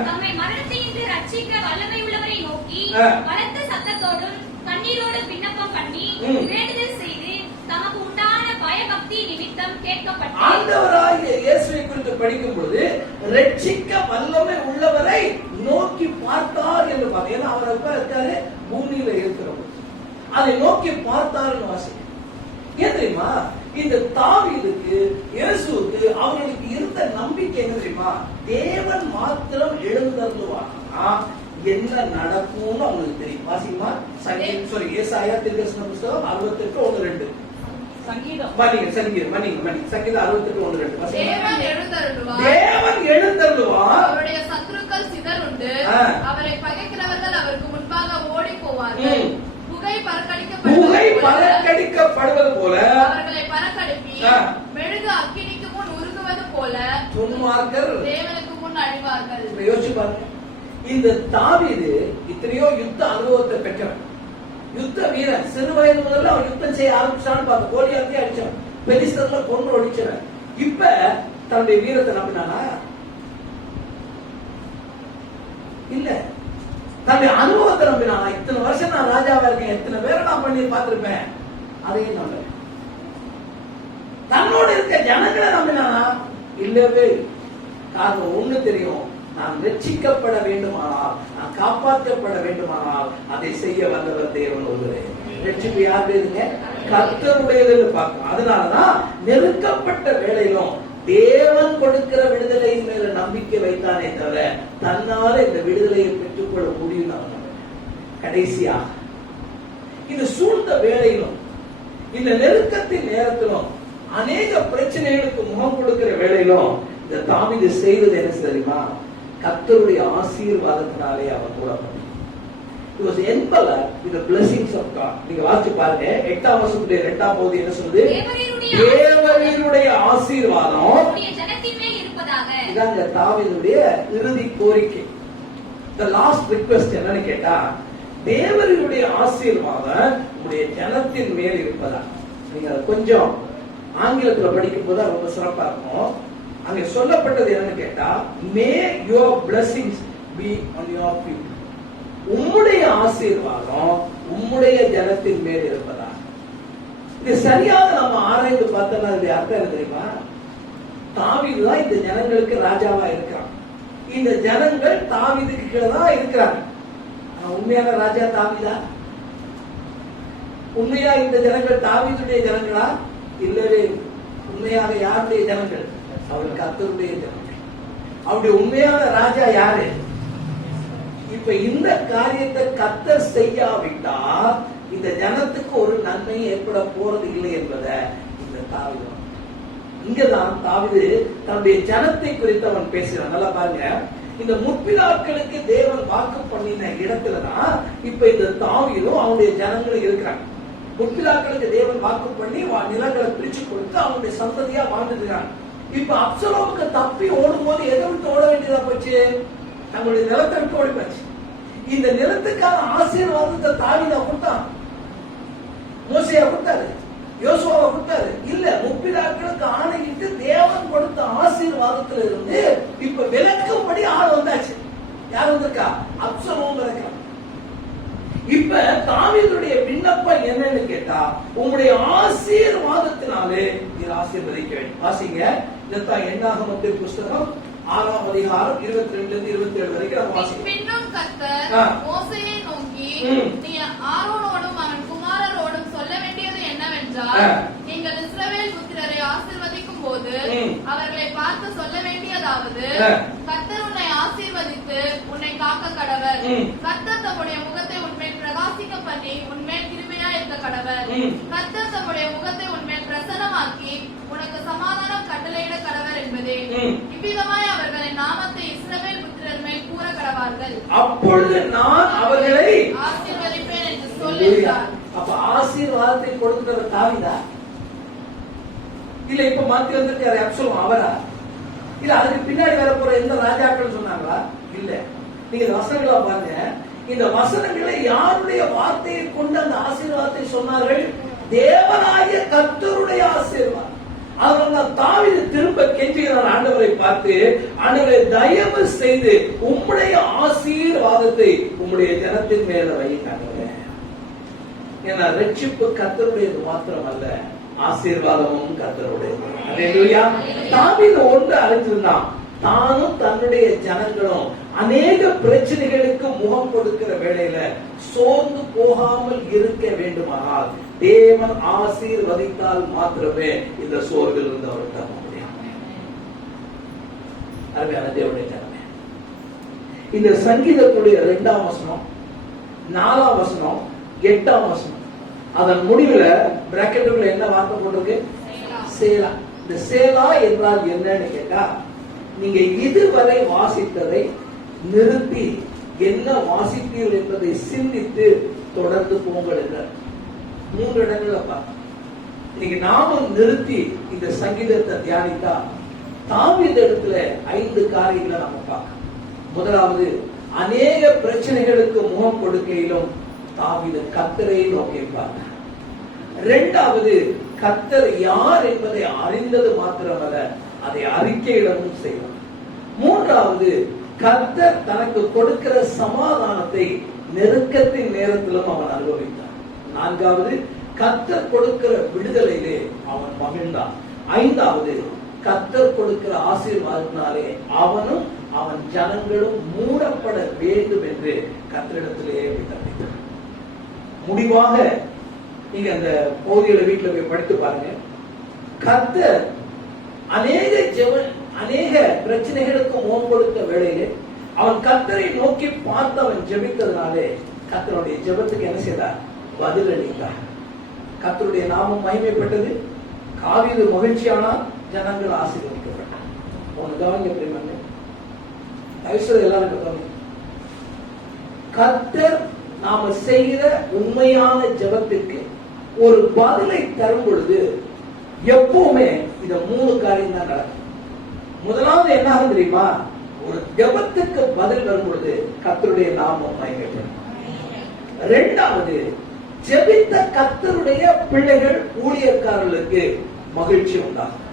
தம்மை மரணத்தினின்று ரட்சிக்க வல்லமை உள்ளவரை நோக்கி பலத்த சத்தத்தோடும் கண்ணீரோடும் விண்ணப்பம் பண்ணி வேண்டுதல் செய்து தமக்கு உண்டான பயபக்தி நிமித்தம் கேட்கப்பட்டு. ஆண்டவராகிய இயேசுவை குறித்து படிக்கும் பொழுது ரட்சிக்க வல்லமை உள்ளவரை நோக்கி பார்த்தார் என்று பார்த்தோம். ஏன்னா அவர் எப்ப இருக்காரு? பூமியில இருக்கிறவர். அதை நோக்கி பார்த்தாருன்னு வாசிக்க. ஏன் தெரியுமா? இந்த தாவீதுக்கு இயேசுவுக்கு அவர்களுக்கு இருந்த நம்பிக்கை என்ன தெரியுமா? தேவன் மாத்திரம் எழுந்தருளுவானா என்ன நடக்கும்னு அவங்களுக்கு தெரியும். வாசிக்குமா? ஏசாயா தீர்க்கதரிசன புத்தகம் 68:1-2. சங்கீதம் 68:1-2. தேவன் எழுந்தருளுவார். தேவன் எழுந்தருளுவார். அவருடைய சத்துருக்கள் சிதறுண்டு அவரை பகைக்கிறவர்கள் அவருக்கு முன்பாக ஓடி போவார்கள். புகை பறக்கடிக்கப்படுவது போல அவர்களை பறக்கடிப்பி மெழுகு அக்கினிக்கு முன் உருகுவது போல துன்மார்க்கர் தேவனுக்கு முன் அழிவார்கள். யோசிச்சு பாருங்க. இந்த தாவீது இத்தனையோ யுத்த அனுபவத்தை பெற்றவன், யுத்த வீரன். சிறு வயது முதல்ல அவன் யுத்தம் செய்ய ஆரம்பிச்சான்னு பார்த்து கோலியாத்தையும் அடிச்சவன், பெலிஸ்தர்ல கொன்று ஒழிச்சவன். இப்ப தன்னுடைய வீரத்தை நம்பினானா? இல்ல. தன்னுடைய அனுபவத்தை நம்பினானா? இத்தனை வருஷம் நான் ராஜாவா இருக்கேன், எத்தனை பேரை நான் பண்ணி பார்த்திருப்பேன், அதையும் நம்ப. தன்னோடு இருக்க ஜனங்களை நம்பினானா? இல்லவே. காரணம் ஒண்ணு தெரியும், நான் ரட்சிக்கப்பட வேண்டுமானால், நான் காப்பாற்றப்பட வேண்டுமானால் அதை செய்ய வந்தவர் தேவன் ஒருவரே. ரட்சிப்பு யாருடையதுங்க? கர்த்தருடையதுன்னு பார்க்கணும். அதனாலதான் நெருக்கப்பட்ட வேளையிலும் தேவன் கொடுக்கிற விடுதலையின் மேல நம்பிக்கை வைத்தானே தவிர தன்னால இந்த விடுதலையை பெற்றுக்கொள்ள முடியும். கடைசியா இது சூழ்ந்த வேளையிலும், இந்த நெருக்கத்தின் நேரத்திலும், அநேக பிரச்சனைகளுக்கு முகம் கொடுக்கிற வேளையிலும் இந்த தாவீது செய்வது என்ன தெரியுமா? கர்த்தருடைய ஆசீர்வாதத்தினாலே அவர் கூட நீங்க வாசிச்சு பாருங்க. 8ஆம் வசனத்துடைய 2ஆம் பகுதி என்ன சொல்லுது? தேவனுடைய ஆசீர்வாதம் இதாங்க தாவீதுடைய இறுதி கோரிக்கை. the last request என்னன்னு கேட்டா, தேவனுடைய ஆசீர்வாதம் உங்களுடைய ஜனத்தின் மேல் இருப்பதா. நீங்க கொஞ்சம் ஆங்கிலத்துல படிக்கும் போது ரொம்ப சிறப்பா இருக்கும். அங்க சொல்லப்பட்டது என்னன்னு கேட்டா, மே your blessings be on your people. உம்முடைய ஆசீர்வாதம் உம்முடைய ஜனத்தின் மேல் இருப்பதா. இது சரியாக நம்ம ஆராய்ந்து பார்த்தோம்னா இது அர்த்தம் என்ன தெரியுமா? தாவீது தான் இந்த ஜனங்களுக்கு ராஜாவா இருக்கிறான். இந்த ஜனங்கள் தாவீதுக்கு கீழே தான் இருக்கிறாங்க. உண்மையான ராஜா தாவீதா? உண்மையா இந்த ஜனங்கள் தாவீதுடைய ஜனங்களா? இல்லவே. உண்மையாக யாருடைய ஜனங்கள்? அவர் கர்த்தருடைய ஜனங்கள். அவருடைய உண்மையான ராஜா யாரு? இப்ப இந்த காரியத்தை கர்த்தர் செய்யாவிட்டா இந்த ஜனத்துக்கு ஒரு நன்மை ஏற்பட போறது இல்லை என்பதை இந்த தாவீது, இங்கதான் தாவீது தன்னுடைய ஜனத்தை குறித்து அவன் பேசுறான். நல்லா பாருங்க. இந்த முற்பிதாக்களுக்கு தேவன் வாக்கு பண்ணின இடத்துலதான் இப்ப இந்த தாவீதும் அவனுடைய ஜனங்களும் இருக்கிறாங்க. முற்பிதாக்களுக்கு தேவன் வாக்கு பண்ணி நிலங்களை பிரிச்சு கொடுத்து அவனுடைய சந்ததியா வாழ்ந்துருக்காங்க. இப்ப அப்சலோமுக்கு தப்பி ஓடும் போது எதை விட்டு ஓட வேண்டியதா போச்சு? நம்மளுடைய நிலத்தை விட்டு ஓடி போச்சு. இந்த நிலத்துக்கான ஆசீர்வாதத்தை தாவீதா கொடுத்தான், மோசேயா கொடுத்தாரு, யோசுவாவை கொடுத்தாரு. இல்ல, முற்பிதாக்களுக்கு ஆணையிட்டு தேவன் கொடுத்த ஆசீர்வாதத்துல இருந்து இப்ப விலக்கும்படி ஆள் வந்தாச்சு. யார் வந்திருக்கா? அப்சலோம் இருக்கா. இப்ப தாவீதுடைய விண்ணப்பம் என்னன்னு கேட்டா, உங்களுடைய ஆசீர்வாதத்தினாலே நீர் ஆசீர்வதிக்க வேண்டும். வாசிங்க இதைத்தான் என்னாகமத்தின் புஸ்தகம் 6ஆம் அதிகாரம் 22 இருந்து 27 வரைக்கும் நம்ம வாசிக்கிறோம். பின்னும் கர்த்தர் மோசேயை நோக்கி, நீ ஆரோனோடும் அவன் குமாரரோடும் சொல்ல வேண்டியது என்னவென்றால், நீங்கள் இஸ்ரவேல் புத்திரரை ஆசீர்வதிக்கும் போது அவர்களை பார்த்து சொல்ல வேண்டியதாவது, கர்த்தர் உன்னை ஆசீர்வதித்து உன்னை காக்க கடவர். கர்த்தர் தம்முடைய முகத்தை உன்மேல் பிரகாசிக்க பண்ணி உன்மேல் கிருபையா இருக்க கடவர். கர்த்தர் தம்முடைய முகத்தை உன்மேல் பிரசன்னமாக்கி உனக்கு சமாதானம் கட்டளையிட கடவர் என்பதே. இவ்விதமாய் அவர்களின் நாமத்தை இஸ்ரவேல் புத்திரர் மேல் கூற கடவார்கள். அப்பொழுது நான் அவர்களை ஆசீர்வதிப்பேன் என்று சொல்லினார். அப்ப ஆசீர்வாதத்தை கொடுக்கிறவர் தாவீதா? இல்ல இப்ப மாத்தி வந்திருக்காரு அப்சலோம் அவரா? இல்ல அதுக்கு பின்னாடி வரப்போற எந்த ராஜாக்கள் சொன்னாங்களா? இல்ல. நீங்க வசனங்களா பாருங்க. இந்த வசனங்களை யாருடைய வார்த்தையை கொண்டு அந்த ஆசீர்வாதத்தை சொன்னார்கள்? தேவனாகிய கர்த்தருடைய ஆசீர்வாதம். அதனால தாவீது திரும்ப கெஞ்சுகிறார் ஆண்டவரை பார்த்து, ஆண்டவரை தயவு செய்து உம்முடைய ஆசீர்வாதத்தை உம்முடைய ஜனத்தின் மேல வையுங்க. ஏன்னா ரட்சிப்பு கர்த்தருடையது மாத்திரமல்ல, ஆசீர்வாதமும் கர்த்தருடையது. அல்லேலூயா. தாவீது ஒன்று அறிந்திருந்தான், தானும் தன்னுடைய ஜனங்களும் அநேக பிரச்சனைகளுக்கு முகம் கொடுக்கிற வேளையில சோர்ந்து போகாமல் இருக்க வேண்டுமானால் தேவன் ஆசீர்வதித்தால் மாத்திரமே இந்த சோர்வில் இருந்து அவர் தர முடியும். அருமையான தேவனுடைய ஜனமே, இந்த சங்கீதத்துடைய 2ஆம் வசனம், 4ஆம் வசனம், 8ஆம் வசனம், அதன் முடிவுல பிராக்கெட்டுக்குள்ள என்ன வார்த்தை போட்டிருக்கு? சேலா. இந்த சேலா என்றால் என்னன்னு கேட்டா, நீங்க இதுவரை வாசித்ததை நிறுத்தி என்ன வாசித்தீர்கள் என்பதை சிந்தித்து தொடர்ந்து போங்கள் என்ற 3 இடங்கள்ல பார்த்தோம். இன்னைக்கு நாமும் நிறுத்தி இந்த சங்கீதத்தை தியானித்தா தாவீது இடத்துல 5 காரியங்களை நம்ம பார்க்கணும். முதலாவது, அநேக பிரச்சனைகளுக்கு முகம் கொடுக்கையிலும் தாவீது கர்த்தரை நோக்கி பார்த்தார். 2வது, கர்த்தர் யார் என்பதை அறிந்தது மாத்திரமல்ல, அதை அறிக்கையிடவும் செய்வார். 3வது, கர்த்தர் தனக்கு கொடுக்கிற சமாதானத்தை நெருக்கத்தின் நேரத்திலும் அவன் அனுபவித்தான். 4வது, கர்த்தர் கொடுக்கிற விடுதலையிலே அவன் மகிழ்ந்தான். 5வது, கர்த்தர் கொடுக்கிற ஆசீர்வாதத்தினாலே அவனும் அவன் ஜனங்களும் மூடப்பட வேண்டும் என்று கர்த்தரிடத்திலேயே விண்ணப்பித்தான். முடிவாக நீங்க அந்த பகுதிகளை வீட்டுல போய் படித்து பாருங்க. கர்த்தர் அநேக பிரச்சனைகளுக்கு முகம் கொடுத்த வேளையிலே அவன் கர்த்தரை நோக்கி பார்த்து அவன் ஜெபித்ததுனாலே கர்த்தருடைய ஜெபத்துக்கு என்ன செய்தார்? பதில் அளித்தார். கர்த்தருடைய நாமம் மகிமைப்பட்டது. தாவீது மகிழ்ச்சியானார், ஜனங்கள் ஆசீர்வதிக்கப்பட்டார். உனக்கு கவனிங்க பிரியமானே, எல்லாரும் கவனிங்க. கர்த்தர் நாம செய்கிற உண்மையான ஜெபத்திற்கு ஒரு பதிலை தரும் பொழுது எப்பவுமே இந்த 3 காரியம் தான் நடக்கும். முதலாவது என்ன ஆகும் தெரியுமா? ஒரு ஜெபத்துக்கு பதில் வரும் பொழுது கர்த்தருடைய நாமம் மகிமைப்படும். 2வது, ஜெபித்த கர்த்தருடைய பிள்ளைகள் ஊழியக்காரர்களுக்கு மகிழ்ச்சி உண்டாகும்.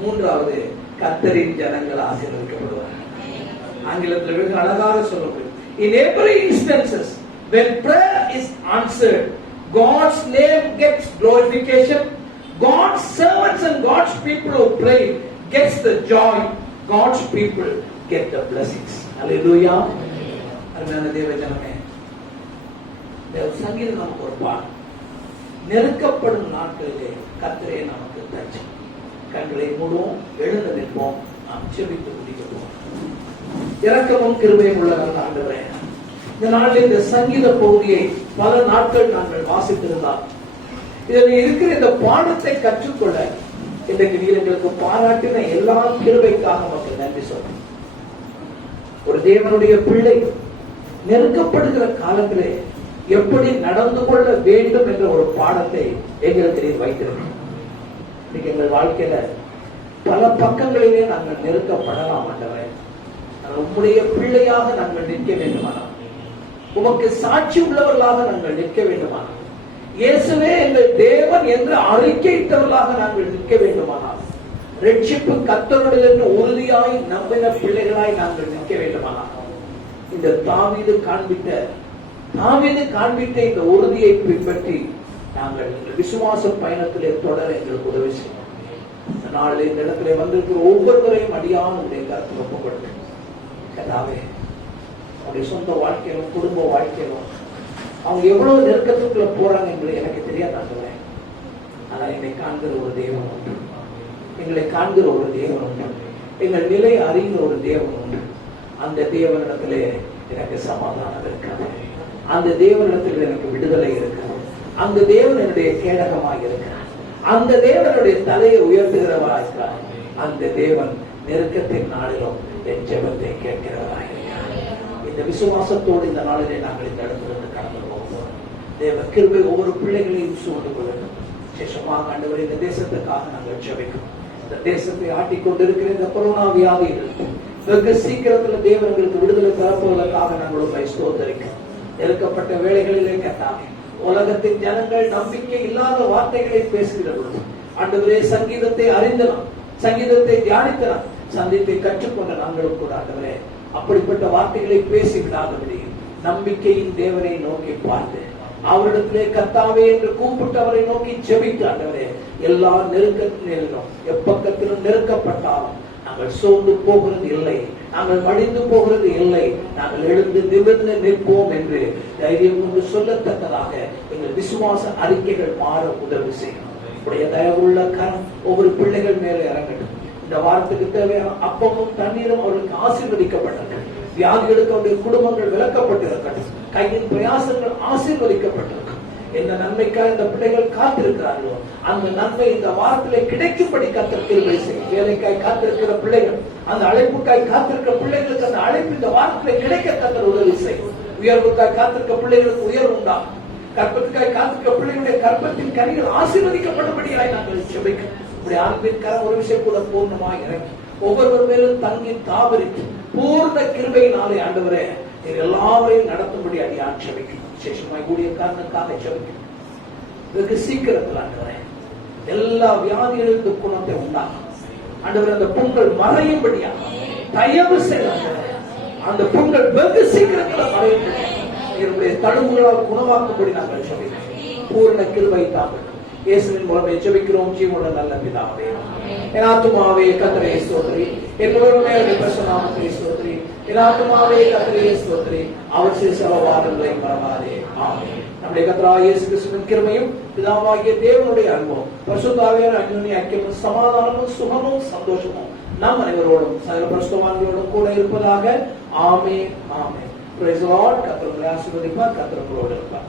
3வது, கர்த்தரின் ஜனங்கள் ஆசீர்வதிக்கப்படுவார்கள். ஆங்கிலத்தில் வெகு அழகாக சொல்லப்படும், in every instances when prayer is answered, God's name gets glorification, God's servants and God's people who pray gets the joy, God's people get the blessings. Hallelujah. அருமையான தேவ ஜனமே, தேவ சங்கீதம் நமக்கு ஒரு பாடம். நெருக்கப்படும் நாட்களிலே கர்த்தரே நமக்கு தஞ்சம். கண்களை மூடுவோம், எழுந்து நிற்போம், நாம் ஜெபித்து முடிக்கிறோம். இரக்கமும் கிருபையும் உள்ள நல்ல ஆண்டவரே, இந்த நாளில் இந்த சங்கீத பகுதியை பல நாட்கள் நாங்கள் வாசித்திருந்தால் இதில் இருக்கிற இந்த பாடத்தை கற்றுக்கொள்ள இன்றைக்கு நீர் எங்களுக்கு பாராட்டின எல்லா கிருபைக்காக மக்கள் நன்றி சொல்றோம். ஒரு தேவனுடைய பிள்ளை நெருக்கப்படுகிற காலத்திலே எப்படி நடந்து கொள்ள வேண்டும் என்ற ஒரு பாடத்தை எங்களுக்கு நீர் வைத்திருக்கிறோம். இன்னைக்கு எங்கள் வாழ்க்கையில பல பக்கங்களிலே நாங்கள் நெருக்கப்படலாம் ஆண்டவரே. உம்முடைய பிள்ளையாக நாங்கள் நிற்க வேண்டுமானால், உமக்கு சாட்சி உள்ளவர்களாக நாங்கள் நிற்க வேண்டுமானால், இயேசுவே எங்கள் தேவன் என்று அறிக்கையிட்டவர்களாக நாங்கள் நிற்க வேண்டுமானால், ரட்சிப்பு கர்த்தருடையது என்று உறுதியாய் நம்பின பிள்ளைகளாய் நாங்கள் நிற்க வேண்டுமானால், இந்த தாவீது காண்பித்த இந்த உறுதியை பின்பற்றி நாங்கள் விசுவாச பயணத்திலே தொடர எங்களுக்கு உதவி செய்வோம். இந்த நாளில் இந்த இடத்துல வந்திருக்கிற ஒவ்வொருவரையும் அடியான் உடைய கருத்தில் ஒப்புக் கொடுக்கிறேன். கர்த்தாவே, அவருடைய சொந்த வாழ்க்கையிலும் குடும்ப வாழ்க்கையிலும் அவங்க எவ்வளவு நெருக்கத்துக்குள்ள போறாங்க என்று எனக்கு தெரியாதாங்க. ஆனால் என்னை காண்கிற ஒரு தேவன் உண்டு, எங்களை காண்கிற ஒரு தேவன் உண்டு, எங்கள் நிலை அறிகிற ஒரு தேவன் உண்டு. அந்த தேவனிடத்திலே எனக்கு சமாதானம் இருக்காது, அந்த தேவனிடத்தில் எனக்கு விடுதலை இருக்கிறது, அந்த தேவன் என்னுடைய கேடகமாக இருக்கிறார், அந்த தேவனுடைய தலையை உயர்த்துகிறவராக இருக்கிறார், அந்த தேவன் நெருக்கத்தின் நாளிலும் என் ஜெபத்தை கேட்கிறவராக இருக்கிறார். இந்த விசுவாசத்தோடு இந்த நாளிலே நாங்கள் இந்த இடத்திலிருந்து கடந்து போகிறோம். தேவ கிருபை ஒவ்வொரு பிள்ளைகளையும் சூழ்ந்து கொள்ளணும். விசேஷமாக ஆண்டவரே, இந்த தேசத்துக்காக நாங்கள் ஜெபிக்கிறோம். இந்த தேசத்தை ஆட்டிக்கொண்டிருக்கிற இந்த கொரோனா வியாதிகள் வெகு சீக்கிரத்தில் தேவர்களுக்கு விடுதலை பெறப்போவதற்காக நாங்கள் உங்களை ஸ்தோத்திரிக்கிறோம். நெருக்கப்பட்ட வேளைகளிலே கர்த்தாவே, உலகத்தின் ஜனங்கள் நம்பிக்கை இல்லாத வார்த்தைகளை பேசுகிற பொழுது ஆண்டவரே, சங்கீதத்தை அறிந்தலாம், சங்கீதத்தை தியானித்தலாம், சந்தித்தை கற்றுக்கொண்ட நாங்களும் கூட ஆண்டவரே அப்படிப்பட்ட வார்த்தைகளை பேசிவிடாதபடி நம்பிக்கையின் தேவனை நோக்கி பார்த்து அவரிடத்திலே கர்த்தாவே என்று கூப்பிட்டு அவரை நோக்கி ஜெபித்து ஆண்டவரே, எல்லா நெருக்கத்திலும் எப்பக்கத்திலும் நெருக்கப்பட்டாலும் நாங்கள் சோர்ந்து போகிறது இல்லை, நாங்கள் மடிந்து போகிறது இல்லை, நாங்கள் எழுந்து நிமிர்ந்து நிற்போம் என்று தைரியம் கொண்டு சொல்லத்தக்கதாக எங்கள் விசுவாச அறிக்கைகள் மாற உதவி செய்யும். உடைய தயவுள்ள கரம் ஒவ்வொரு பிள்ளைகள் மேலே இறங்கட்டும். இந்த வாரத்துக்கு தேவையான அப்பமும் தண்ணீரும் அவர்களுக்கு ஆசீர்வதிக்கப்பட்டது. வியாதிகளுக்கு அவருடைய குடும்பங்கள் விலக்கப்பட்டிருக்கட்டும். கையின் பிரயாசங்கள் ஆசீர்வதிக்கப்பட்டிருக்கும். எந்த நன்மைக்காக இந்த பிள்ளைகள் காத்திருக்கிறார்களோ அந்த நன்மை இந்த வாரத்திலே கிடைக்கும்படி கர்த்தர் கிருபை செய்யும். வேலைக்காய் காத்திருக்கிற பிள்ளைகள், அந்த அழைப்புக்காய் காத்திருக்கிற பிள்ளைகளுக்கு அந்த அழைப்பு இந்த வாரத்திலே கிடைக்க கர்த்தர் உதவி செய்யும். உயர்வுக்காய் காத்திருக்க பிள்ளைகளுக்கு உயர்வு உண்டாகும். கற்பத்துக்காய் காத்திருக்க பிள்ளைகளுடைய கற்பத்தின் கனிகள் ஆசீர்வதிக்கப்படும்படியாய் நாங்கள் ஜெபிக்கிறோம். இப்படி அன்பின் கரம் ஒரு விஷயம் கூட பூர்ணமாக இறங்கி ஒவ்வொருவர் மேலும் தங்கி தாவரித்து பூர்ண கிருபையினாலே ஆண்டவரே எல்லாரையும் நடத்தும்படி அடியான் ஜெபிக்கிறோம். விசேஷமாய் கூடிய காரணக்காக ஜெபிக்கிறோம். வெகு சீக்கிரத்தில் ஆண்டவரே எல்லா வியாதிகளுக்கு குணத்தை உண்டாகும். ஆண்டவரே, அந்த புண்கள் மறையும்படியாக தயவு செய்ய அந்த புண்கள் வெகு சீக்கிரத்தில் மறையும்படியாக என்னுடைய தழும்புகளால் குணமாக்கும்படி நாங்கள் ஜெபிக்கிறோம். பூர்ண கிருபை தாங்க இயேசுவின் மூலமே ஜெபிக்கிறோம். ஜீவனுள்ள நல்ல பிதாவே, என் ஆத்துமாவே கர்த்தரை ஸ்தோத்திரி, என்னோடுமே பிரசன்னாமத்தை ஸ்தோத்திரி, என் ஆத்துமாவே கர்த்தரை ஸ்தோத்திரி, அவர் செய்த சகவாதங்களை மறவாதே. ஆமென். நம்முடைய கர்த்தராகிய இயேசு கிறிஸ்துவின் கிருபையும் பிதாவாகிய தேவனுடைய அன்பும் பரிசுத்த ஆவியானவரின் அந்யோன்ய ஐக்கியமும் சமாதானமும் சுகமும் சந்தோஷமும் நம் அனைவரோடும் சகல பரிசுத்தவான்களோடும் கூட இருப்பதாக. ஆமென். ஆமென். Praise the Lord. கர்த்தர் உங்களை ஆசீர்வதிப்பார். கர்த்தர் உங்களோடு இருப்பார்.